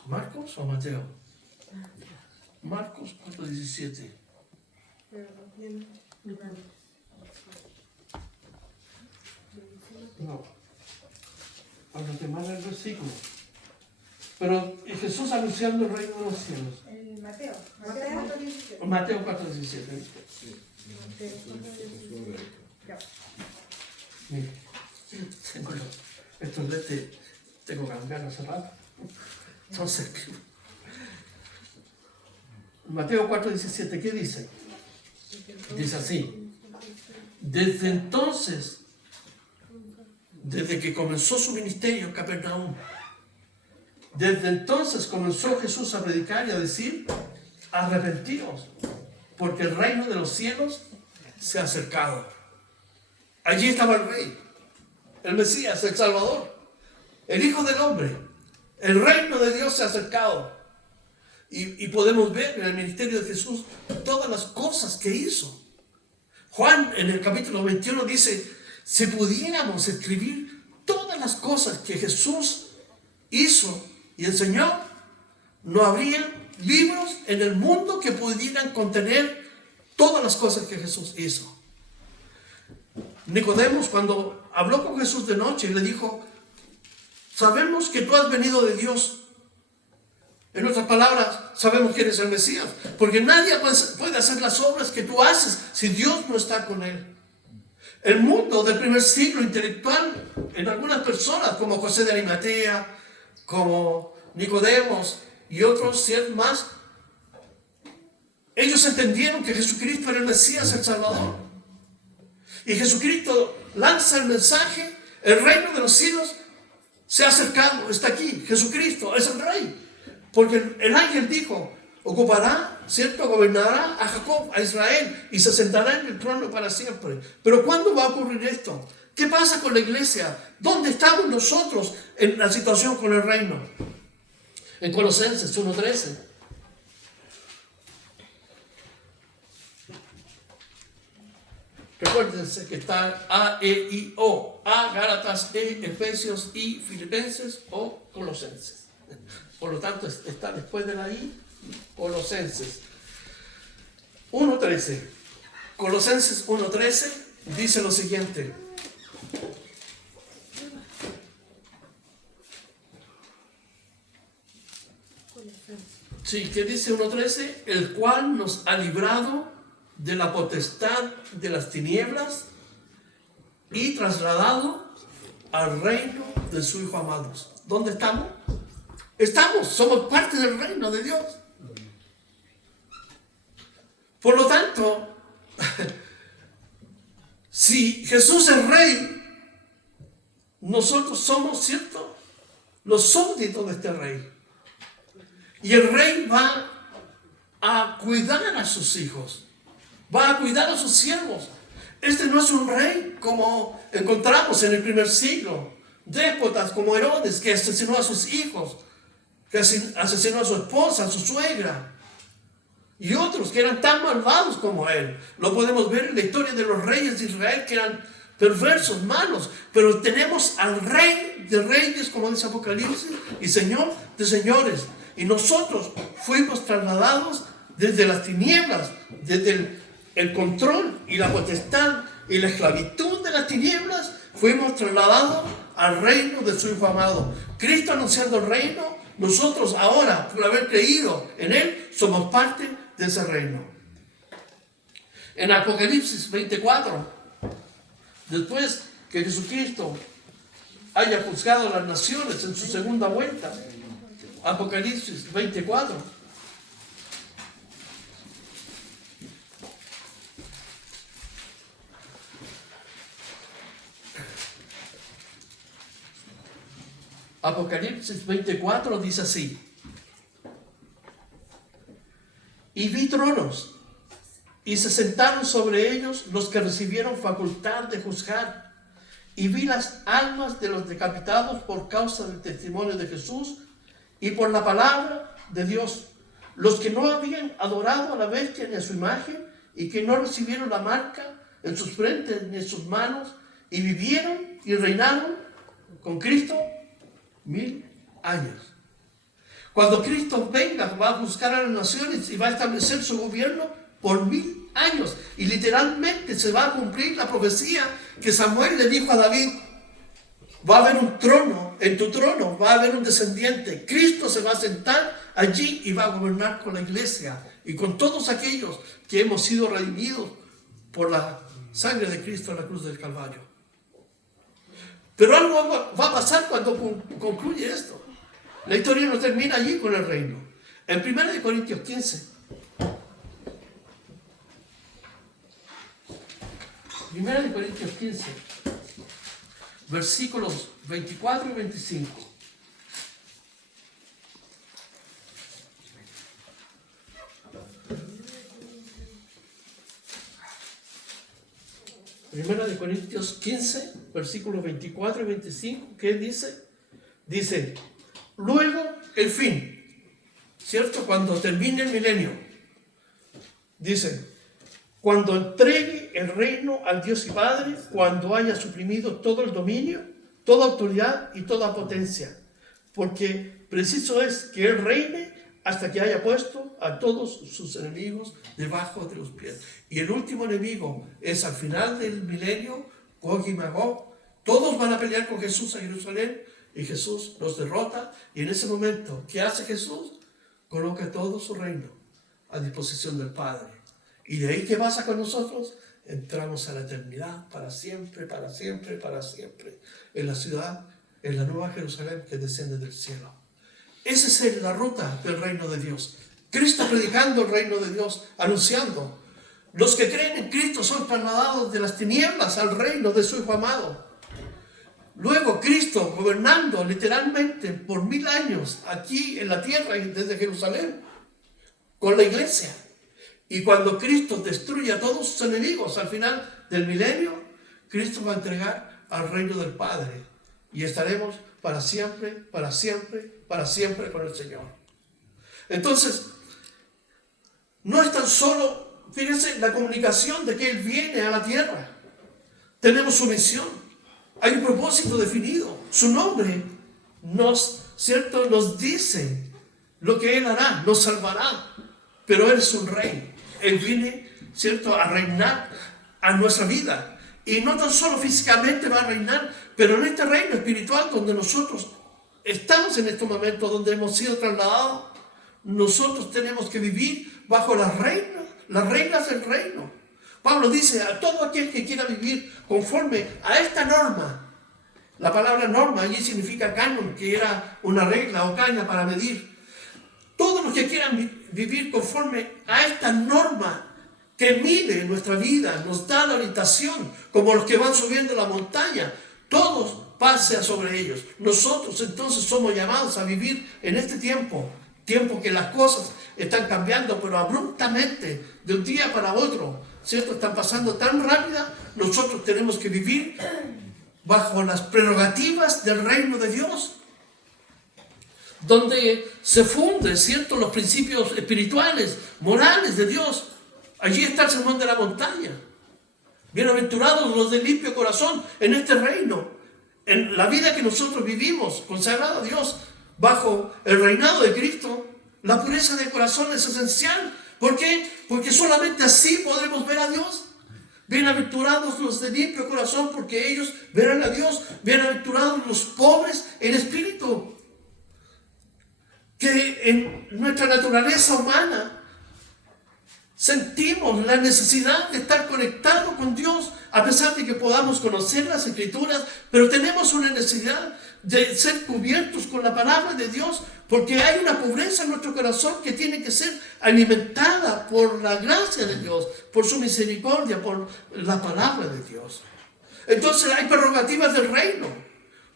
¿Marcos o Mateo? Marcos 4, 17. No, háblate más del versículo. Pero Jesús anunciando el reino de los cielos. En Mateo. Mateo 4, 17. Mire, estos lentes tengo que cambiar hace rato. Entonces, Mateo 4, 17, ¿qué dice? Dice así: desde entonces, desde que comenzó su ministerio en Capernaum, desde entonces comenzó Jesús a predicar y a decir: arrepentíos, porque el reino de los cielos se ha acercado. Allí estaba el Rey, el Mesías, el Salvador, el Hijo del Hombre. El reino de Dios se ha acercado. Y podemos ver en el ministerio de Jesús todas las cosas que hizo. Juan en el capítulo 21 dice: si pudiéramos escribir todas las cosas que Jesús hizo y enseñó, no habría libros en el mundo que pudieran contener todas las cosas que Jesús hizo. Nicodemo, cuando habló con Jesús de noche, le dijo: sabemos que tú has venido de Dios. En otras palabras, sabemos que eres el Mesías, porque nadie puede hacer las obras que tú haces si Dios no está con él. El mundo del primer siglo intelectual, en algunas personas como José de Arimatea, como Nicodemos y otros 100 más, ellos entendieron que Jesucristo era el Mesías, el Salvador. Y Jesucristo lanza el mensaje: el reino de los cielos se ha acercado, está aquí. Jesucristo es el Rey. Porque el ángel dijo: ocupará, ¿cierto? Gobernará a Jacob, a Israel, y se sentará en el trono para siempre. Pero ¿cuándo va a ocurrir esto? ¿Qué pasa con la iglesia? ¿Dónde estamos nosotros en la situación con el reino? En Colosenses 1:13. Recuérdense que está A, E, I, O. A, Gálatas, E, Efesios, I, Filipenses o Colosenses. Por lo tanto, está después de la I, Colosenses 1:13. Colosenses 1:13 dice lo siguiente: sí, ¿qué dice 1:13? El cual nos ha librado de la potestad de las tinieblas y trasladado al reino de su Hijo amado. ¿Dónde estamos? Somos parte del reino de Dios. Por lo tanto, si Jesús es rey, nosotros somos, ¿cierto?, los súbditos de este rey. Y el rey va a cuidar a sus hijos, va a cuidar a sus siervos. Este no es un rey como encontramos en el primer siglo, déspotas como Herodes, que asesinó a sus hijos, que asesinó a su esposa, a su suegra, y otros que eran tan malvados como él. Lo podemos ver en la historia de los reyes de Israel, que eran perversos, malos, pero tenemos al Rey de Reyes, como dice Apocalipsis, y Señor de Señores. Y nosotros fuimos trasladados desde las tinieblas, desde el control y la potestad y la esclavitud de las tinieblas, fuimos trasladados al reino de su Hijo amado. Cristo anunciando el reino, nosotros ahora, por haber creído en Él, somos parte de ese reino. En Apocalipsis 24, después que Jesucristo haya juzgado a las naciones en su segunda vuelta, Apocalipsis 24, Apocalipsis 24 dice así: y vi tronos, y se sentaron sobre ellos los que recibieron facultad de juzgar, y vi las almas de los decapitados por causa del testimonio de Jesús y por la palabra de Dios, los que no habían adorado a la bestia ni a su imagen, y que no recibieron la marca en sus frentes ni en sus manos, y vivieron y reinaron con Cristo 1000 años. Cuando Cristo venga, va a buscar a las naciones y va a establecer su gobierno por 1000 años. Y literalmente se va a cumplir la profecía que Samuel le dijo a David: va a haber un trono, en tu trono va a haber un descendiente. Cristo se va a sentar allí y va a gobernar con la iglesia y con todos aquellos que hemos sido redimidos por la sangre de Cristo en la cruz del Calvario. Pero algo va a pasar cuando concluye esto. La historia no termina allí con el reino. En 1 Corintios 15, 1 Corintios 15, versículos 24 y 25. Primera de Corintios 15, versículos 24 y 25, ¿qué dice? Dice: luego el fin, ¿cierto? Cuando termine el milenio, dice: cuando entregue el reino al Dios y Padre, cuando haya suprimido todo el dominio, toda autoridad y toda potencia, porque preciso es que Él reine hasta que haya puesto a todos sus enemigos debajo de los pies. Y el último enemigo es al final del milenio, Gog y Magog. Todos van a pelear con Jesús a Jerusalén y Jesús los derrota. Y en ese momento, ¿qué hace Jesús? Coloca todo su reino a disposición del Padre. Y de ahí, ¿qué pasa con nosotros? Entramos a la eternidad para siempre, para siempre, para siempre. En la ciudad, en la nueva Jerusalén que desciende del cielo. Esa es la ruta del reino de Dios. Cristo predicando el reino de Dios, anunciando. Los que creen en Cristo son trasladados de las tinieblas al reino de su Hijo amado. Luego Cristo gobernando literalmente por 1000 años aquí en la tierra y desde Jerusalén con la iglesia. Y cuando Cristo destruye a todos sus enemigos al final del milenio, Cristo va a entregar al reino del Padre y estaremos para siempre, para siempre, para siempre con el Señor. Entonces, no es tan solo, fíjense, la comunicación de que Él viene a la tierra. Tenemos su misión. Hay un propósito definido. Su nombre ¿cierto?, nos dice lo que Él hará, nos salvará. Pero Él es un rey. Él viene, ¿cierto?, a reinar a nuestra vida. Y no tan solo físicamente va a reinar, pero en este reino espiritual donde nosotros estamos en estos momentos, donde hemos sido trasladados, nosotros tenemos que vivir bajo las reglas del reino. Pablo dice a todo aquel que quiera vivir conforme a esta norma. La palabra norma allí significa canon, que era una regla o caña para medir. Todos los que quieran vivir conforme a esta norma que mide nuestra vida, nos da la orientación, como los que van subiendo la montaña, todos pase sobre ellos. Nosotros entonces somos llamados a vivir en este tiempo que las cosas están cambiando, pero abruptamente, de un día para otro, ¿cierto? Están pasando tan rápida, nosotros tenemos que vivir bajo las prerrogativas del reino de Dios, donde se funden, ¿cierto?, los principios espirituales, morales de Dios. Allí está el sermón de la montaña. Bienaventurados los de limpio corazón en este reino, en la vida que nosotros vivimos, consagrada a Dios, bajo el reinado de Cristo. La pureza de corazón es esencial. ¿Por qué? Porque solamente así podremos ver a Dios. Bienaventurados los de limpio corazón, porque ellos verán a Dios. Bienaventurados los pobres en espíritu, que en nuestra naturaleza humana sentimos la necesidad de estar conectados con Dios, a pesar de que podamos conocer las Escrituras, pero tenemos una necesidad de ser cubiertos con la palabra de Dios, porque hay una pobreza en nuestro corazón que tiene que ser alimentada por la gracia de Dios, por su misericordia, por la palabra de Dios. Entonces hay prerrogativas del reino.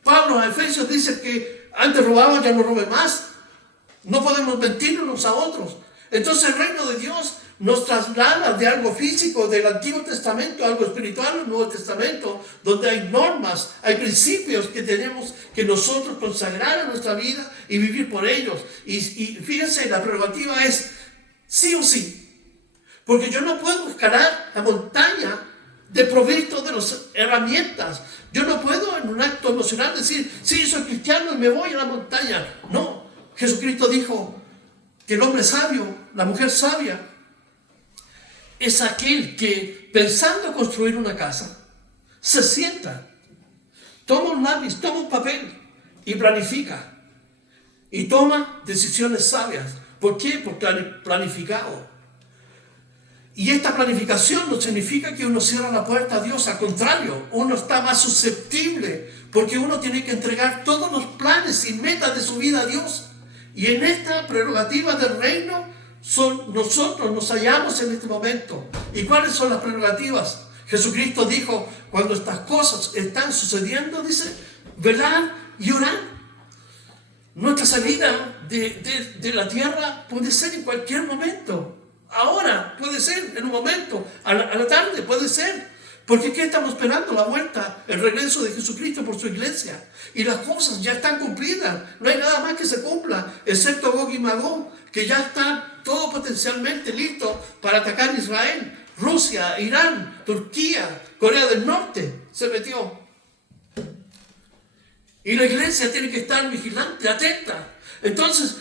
Pablo a Efesios dice que antes robaban, ya no robe más. No podemos mentir unos a otros. Entonces el reino de Dios nos traslada de algo físico del Antiguo Testamento a algo espiritual del Nuevo Testamento, donde hay normas, hay principios que tenemos que nosotros consagrar a nuestra vida y vivir por ellos. Y fíjense, la prerrogativa es sí o sí, porque yo no puedo escalar la montaña desprovisto de las herramientas. Yo no puedo en un acto emocional decir, sí, soy cristiano y me voy a la montaña. No, Jesucristo dijo que el hombre sabio, la mujer sabia, es aquel que, pensando construir una casa, se sienta, toma un lápiz, toma un papel y planifica. Y toma decisiones sabias. ¿Por qué? Porque han planificado. Y esta planificación no significa que uno cierra la puerta a Dios. Al contrario, uno está más susceptible, porque uno tiene que entregar todos los planes y metas de su vida a Dios. Y en esta prerrogativa del reino, nosotros nos hallamos en este momento. ¿Y cuáles son las prerrogativas? Jesucristo dijo, cuando estas cosas están sucediendo, dice, velad y orad. Nuestra salida de la tierra puede ser en cualquier momento. Ahora puede ser, en un momento, a la tarde puede ser. Porque ¿qué estamos esperando? La vuelta, el regreso de Jesucristo por su iglesia. Y las cosas ya están cumplidas. No hay nada más que se cumpla, excepto Gog y Magog, que ya está todo potencialmente listo para atacar Israel. Rusia, Irán, Turquía, Corea del Norte se metió. Y la iglesia tiene que estar vigilante, atenta. Entonces,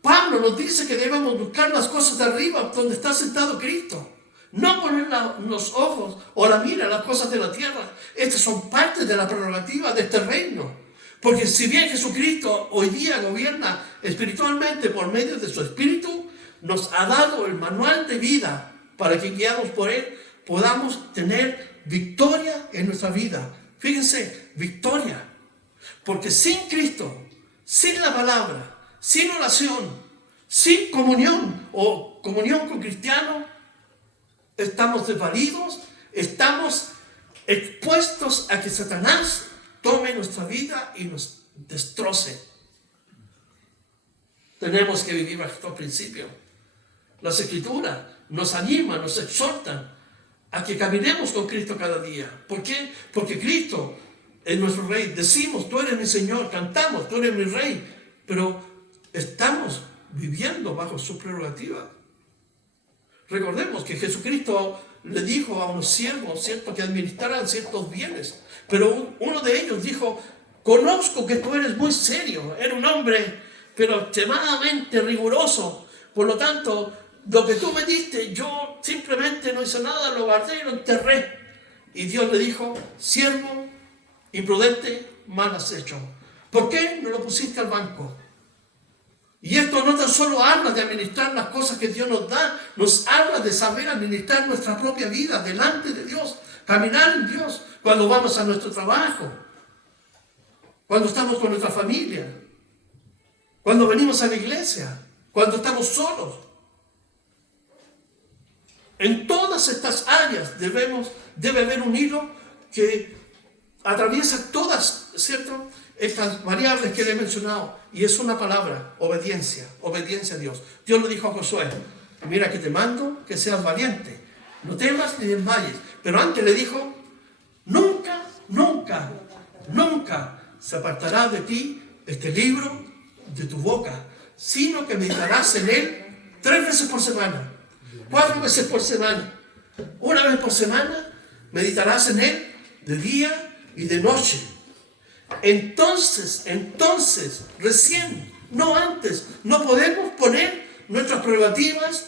Pablo nos dice que debemos buscar las cosas de arriba, donde está sentado Cristo. No poner los ojos o la mira en las cosas de la tierra. Estas son partes de la prerrogativa de este reino. Porque si bien Jesucristo hoy día gobierna espiritualmente por medio de su Espíritu, nos ha dado el manual de vida para que, guiados por Él, podamos tener victoria en nuestra vida. Fíjense, victoria. Porque sin Cristo, sin la palabra, sin oración, sin comunión o comunión con cristianos, estamos desvalidos, estamos expuestos a que Satanás tome nuestra vida y nos destroce. Tenemos que vivir bajo estos principios. Las Escrituras nos animan, nos exhortan a que caminemos con Cristo cada día. ¿Por qué? Porque Cristo es nuestro Rey. Decimos, tú eres mi Señor, cantamos, tú eres mi Rey, pero estamos viviendo bajo su prerrogativa. Recordemos que Jesucristo le dijo a unos siervos, ¿cierto?, que administraran ciertos bienes, pero uno de ellos dijo, conozco que tú eres muy serio, eres un hombre, pero extremadamente riguroso, por lo tanto, lo que tú me diste, yo simplemente no hice nada, lo guardé y lo enterré. Y Dios le dijo, siervo imprudente, mal has hecho. ¿Por qué no lo pusiste al banco? Y esto no tan solo habla de administrar las cosas que Dios nos da, nos habla de saber administrar nuestra propia vida delante de Dios, caminar en Dios, cuando vamos a nuestro trabajo, cuando estamos con nuestra familia, cuando venimos a la iglesia, cuando estamos solos. En todas estas áreas debe haber un hilo que atraviesa todas, ¿cierto?, estas variables que le he mencionado. Y es una palabra: obediencia, obediencia a Dios. Dios le dijo a Josué: mira que te mando que seas valiente, no temas ni desmayes. Pero antes le dijo: nunca, nunca, nunca se apartará de ti este libro de tu boca, sino que meditarás en él 3 veces por semana, 4 veces por semana, 1 vez por semana, meditarás en él de día y de noche. Entonces, recién, no antes, no podemos poner nuestras prerrogativas,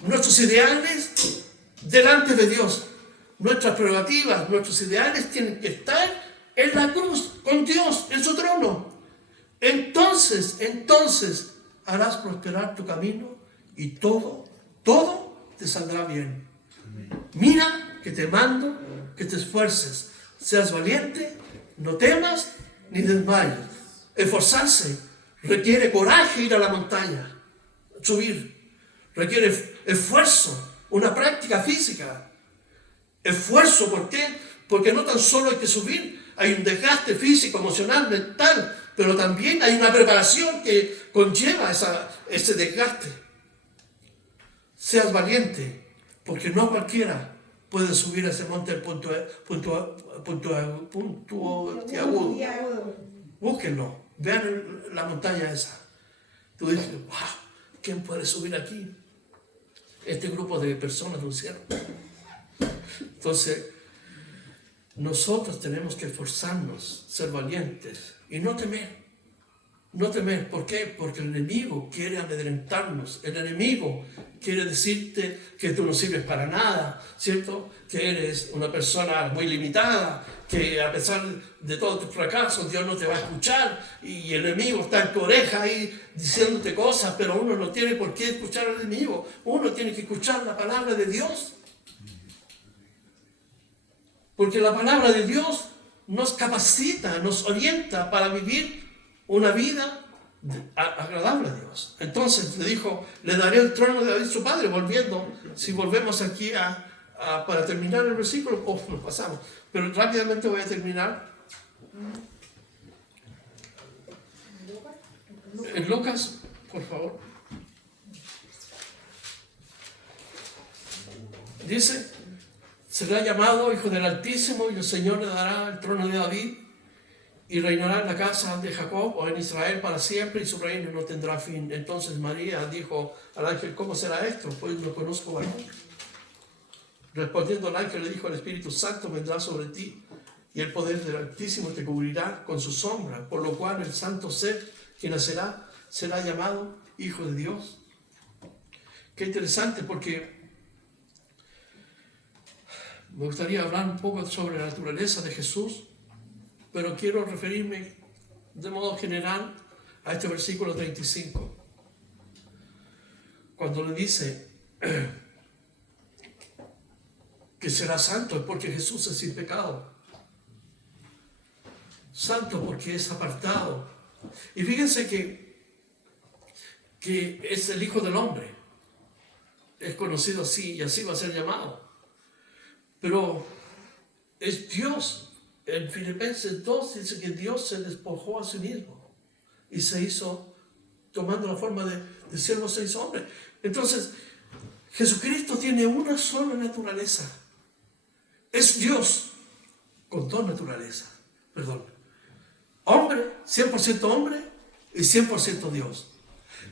nuestros ideales delante de Dios. Nuestras prerrogativas, nuestros ideales tienen que estar en la cruz, con Dios, en su trono. Entonces harás prosperar tu camino y todo te saldrá bien. Mira que te mando que te esfuerces, seas valiente, no temas ni desmayes. Esforzarse requiere coraje, ir a la montaña, subir. Requiere esfuerzo, una práctica física. Esfuerzo, ¿por qué? Porque no tan solo hay que subir, hay un desgaste físico, emocional, mental, pero también hay una preparación que conlleva ese desgaste. Seas valiente, porque no cualquiera puede subir a ese monte puntiagudo. Búsquenlo, vean la montaña esa. Tú dices: wow, ¿quién puede subir aquí? Este grupo de personas lo hicieron. Entonces, nosotros tenemos que esforzarnos, ser valientes y no temer. No temer, ¿por qué? Porque el enemigo quiere amedrentarnos. El enemigo quiere decirte que tú no sirves para nada, ¿cierto? Que eres una persona muy limitada, que a pesar de todos tus fracasos, Dios no te va a escuchar. Y el enemigo está en tu oreja ahí diciéndote cosas, pero uno no tiene por qué escuchar al enemigo. Uno tiene que escuchar la palabra de Dios. Porque la palabra de Dios nos capacita, nos orienta para vivir una vida agradable a Dios. Entonces le dijo: le daré el trono de David su padre. Si volvemos aquí para terminar el versículo, nos pasamos. Pero rápidamente voy a terminar. En Lucas, por favor. Dice: será llamado Hijo del Altísimo, y el Señor le dará el trono de David, y reinará en la casa de Jacob o en Israel para siempre, y su reino no tendrá fin. Entonces María dijo al ángel: ¿cómo será esto? Pues no conozco varón. Respondiendo el ángel le dijo: el Espíritu Santo vendrá sobre ti, y el poder del Altísimo te cubrirá con su sombra, por lo cual el santo ser que nacerá será llamado Hijo de Dios. Qué interesante, porque me gustaría hablar un poco sobre la naturaleza de Jesús, pero quiero referirme de modo general a este versículo 35. Cuando le dice que será santo, es porque Jesús es sin pecado. Santo porque es apartado. Y fíjense que es el Hijo del Hombre. Es conocido así y así va a ser llamado. Pero es Dios. En Filipenses 2 dice que Dios se despojó a sí mismo y se hizo, tomando la forma de siervo, se hizo hombre. Entonces, Jesucristo tiene una sola naturaleza. Es Dios con dos naturalezas. Hombre, 100% hombre y 100% Dios.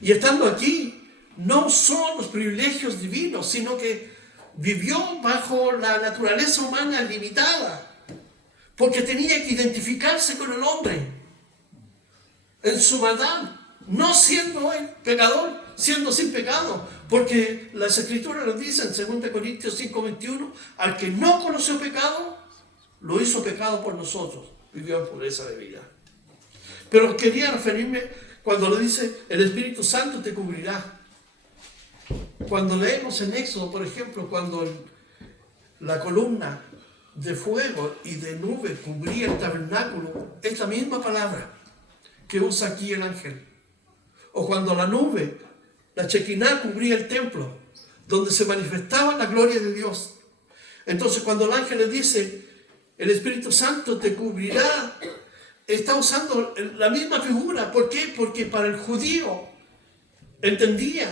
Y estando aquí, no son los privilegios divinos, sino que vivió bajo la naturaleza humana limitada, porque tenía que identificarse con el hombre en su maldad, no siendo él pecador, siendo sin pecado, porque las Escrituras nos dicen en 2 Corintios 5:21, al que no conoció pecado, lo hizo pecado por nosotros, vivió en pureza de vida. Pero quería referirme Cuando le dice, el Espíritu Santo te cubrirá. Cuando leemos en Éxodo, por ejemplo, cuando la columna de fuego y de nube cubría el tabernáculo, es la misma palabra que usa aquí el ángel. O cuando la nube, la Shekinah, cubría el templo, donde se manifestaba la gloria de Dios. Entonces, cuando el ángel le dice, el Espíritu Santo te cubrirá, está usando la misma figura. ¿Por qué? Porque para el judío entendía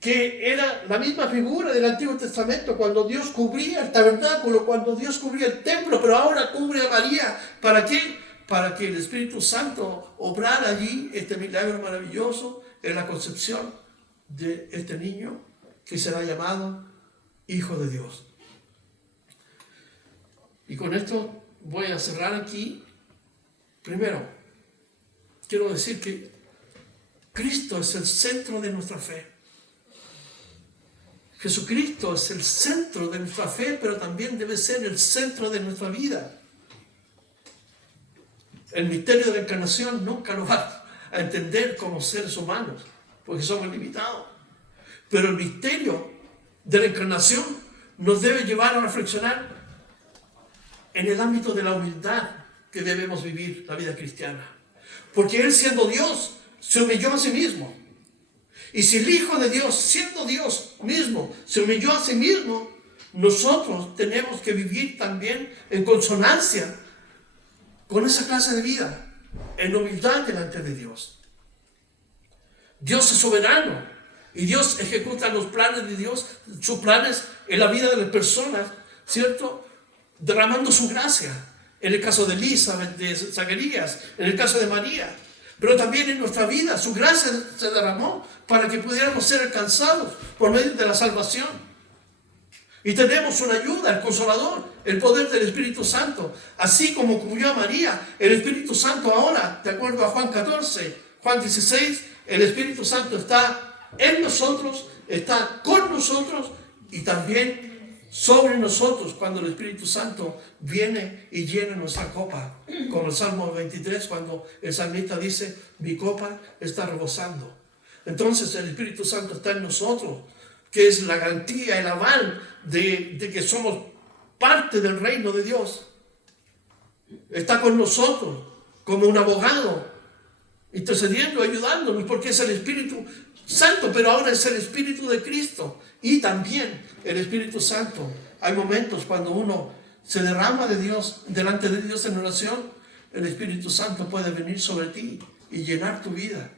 que era la misma figura del Antiguo Testamento, cuando Dios cubría el tabernáculo, cuando Dios cubría el templo, pero ahora cubre a María. ¿Para qué? Para que el Espíritu Santo obrara allí este milagro maravilloso en la concepción de este niño que será llamado Hijo de Dios. Y con esto voy a cerrar aquí. Primero, quiero decir que Cristo es el centro de nuestra fe. Jesucristo es el centro de nuestra fe, pero también debe ser el centro de nuestra vida. El misterio de la encarnación nunca lo va a entender como seres humanos, porque somos limitados. Pero el misterio de la encarnación nos debe llevar a reflexionar en el ámbito de la humildad que debemos vivir la vida cristiana. Porque Él, siendo Dios, se humilló a sí mismo. Y si el Hijo de Dios, siendo Dios mismo, se humilló a sí mismo, nosotros tenemos que vivir también en consonancia con esa clase de vida, en humildad delante de Dios. Dios es soberano y Dios ejecuta los planes de Dios, sus planes en la vida de las personas, ¿cierto? Derramando su gracia. En el caso de Elizabeth, de Zacarías, en el caso de María. Pero también en nuestra vida su gracia se derramó para que pudiéramos ser alcanzados por medio de la salvación. Y tenemos una ayuda, el Consolador, el poder del Espíritu Santo. Así como cubrió a María, el Espíritu Santo ahora, de acuerdo a Juan 14, Juan 16, el Espíritu Santo está en nosotros, está con nosotros y también sobre nosotros cuando el Espíritu Santo viene y llena nuestra copa. Como el Salmo 23, cuando el salmista dice, mi copa está rebosando. Entonces el Espíritu Santo está en nosotros, que es la garantía, el aval de que somos parte del reino de Dios. Está con nosotros como un abogado, intercediendo, ayudándonos, porque es el Espíritu Santo, pero ahora es el Espíritu de Cristo. Y también el Espíritu Santo. Hay momentos cuando uno se derrama de Dios, delante de Dios en oración, el Espíritu Santo puede venir sobre ti y llenar tu vida.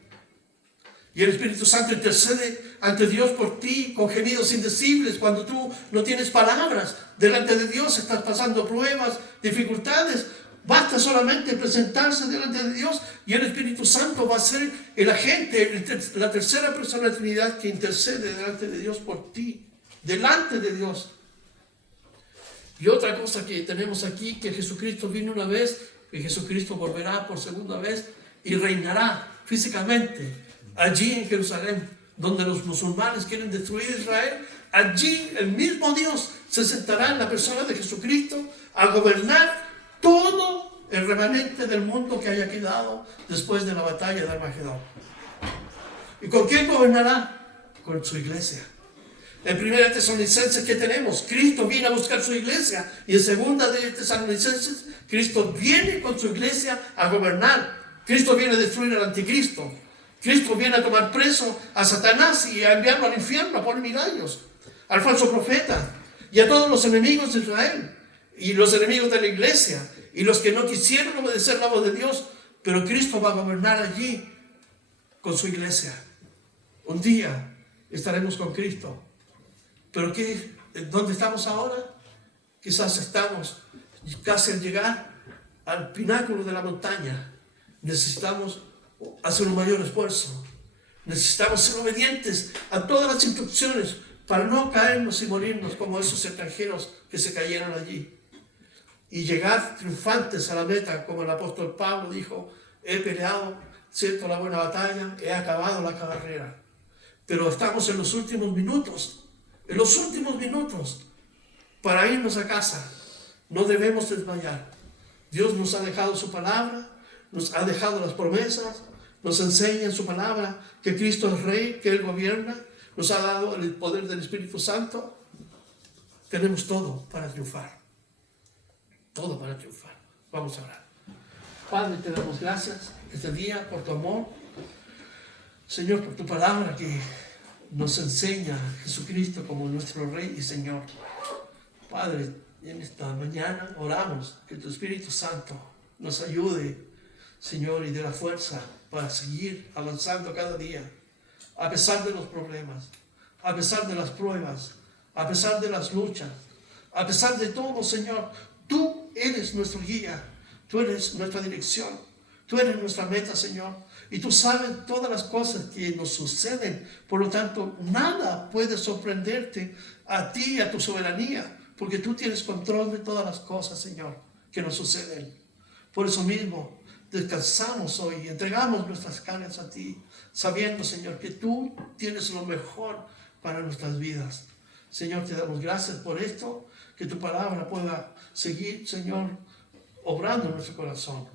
Y el Espíritu Santo intercede ante Dios por ti con gemidos indecibles cuando tú no tienes palabras delante de Dios, estás pasando pruebas, dificultades. Basta solamente presentarse delante de Dios y el Espíritu Santo va a ser el agente, la tercera persona de la Trinidad que intercede delante de Dios por ti, delante de Dios. Y otra cosa que tenemos aquí, que Jesucristo vino una vez, que Jesucristo volverá por segunda vez y reinará físicamente allí en Jerusalén, donde los musulmanes quieren destruir Israel. Allí el mismo Dios se sentará en la persona de Jesucristo a gobernar todo el remanente del mundo que haya quedado después de la batalla de Armagedón. ¿Y con quién gobernará? Con su iglesia. En 1 Tesalonicenses, ¿qué tenemos? Cristo viene a buscar su iglesia. Y en 2 Tesalonicenses, Cristo viene con su iglesia a gobernar. Cristo viene a destruir al anticristo. Cristo viene a tomar preso a Satanás y a enviarlo al infierno a poner 1000 años. Al falso profeta y a todos los enemigos de Israel. Y los enemigos de la iglesia, y los que no quisieron obedecer la voz de Dios, pero Cristo va a gobernar allí con su iglesia. Un día estaremos con Cristo. ¿Pero dónde estamos ahora? Quizás estamos casi al llegar al pináculo de la montaña. Necesitamos hacer un mayor esfuerzo. Necesitamos ser obedientes a todas las instrucciones para no caernos y morirnos como esos extranjeros que se cayeron allí. Y llegar triunfantes a la meta, como el apóstol Pablo dijo, he peleado, cierto, la buena batalla, he acabado la carrera. Pero estamos en los últimos minutos para irnos a casa. No debemos desmayar. Dios nos ha dejado su palabra, nos ha dejado las promesas, nos enseña en su palabra que Cristo es Rey, que Él gobierna, nos ha dado el poder del Espíritu Santo. Tenemos todo para triunfar. Todo para triunfar. Vamos a orar. Padre, te damos gracias este día por tu amor. Señor, por tu palabra que nos enseña a Jesucristo como nuestro Rey y Señor. Padre, en esta mañana oramos que tu Espíritu Santo nos ayude, Señor, y dé la fuerza para seguir avanzando cada día, a pesar de los problemas, a pesar de las pruebas, a pesar de las luchas, a pesar de todo, Señor. Tú eres nuestro guía, tú eres nuestra dirección, tú eres nuestra meta, Señor. Y tú sabes todas las cosas que nos suceden. Por lo tanto, nada puede sorprenderte a ti y a tu soberanía, porque tú tienes control de todas las cosas, Señor, que nos suceden. Por eso mismo, descansamos hoy y entregamos nuestras cargas a ti, sabiendo, Señor, que tú tienes lo mejor para nuestras vidas. Señor, te damos gracias por esto, que tu palabra pueda seguir, Señor, obrando en nuestro corazón.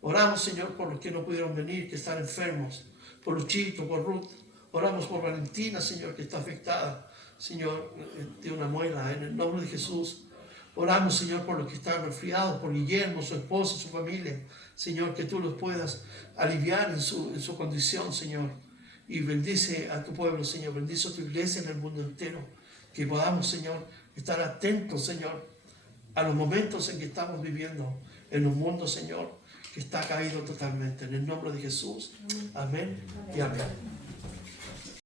Oramos, Señor, por los que no pudieron venir, que están enfermos, por Luchito, por Ruth. Oramos por Valentina, Señor, que está afectada, Señor, de una muela, en el nombre de Jesús. Oramos, Señor, por los que están resfriados, por Guillermo, su esposa, su familia. Señor, que tú los puedas aliviar en su condición, Señor. Y bendice a tu pueblo, Señor. Bendice a tu iglesia en el mundo entero. Que podamos, Señor, estar atentos, Señor, a los momentos en que estamos viviendo en un mundo, Señor, que está caído totalmente. En el nombre de Jesús. Amén y amén.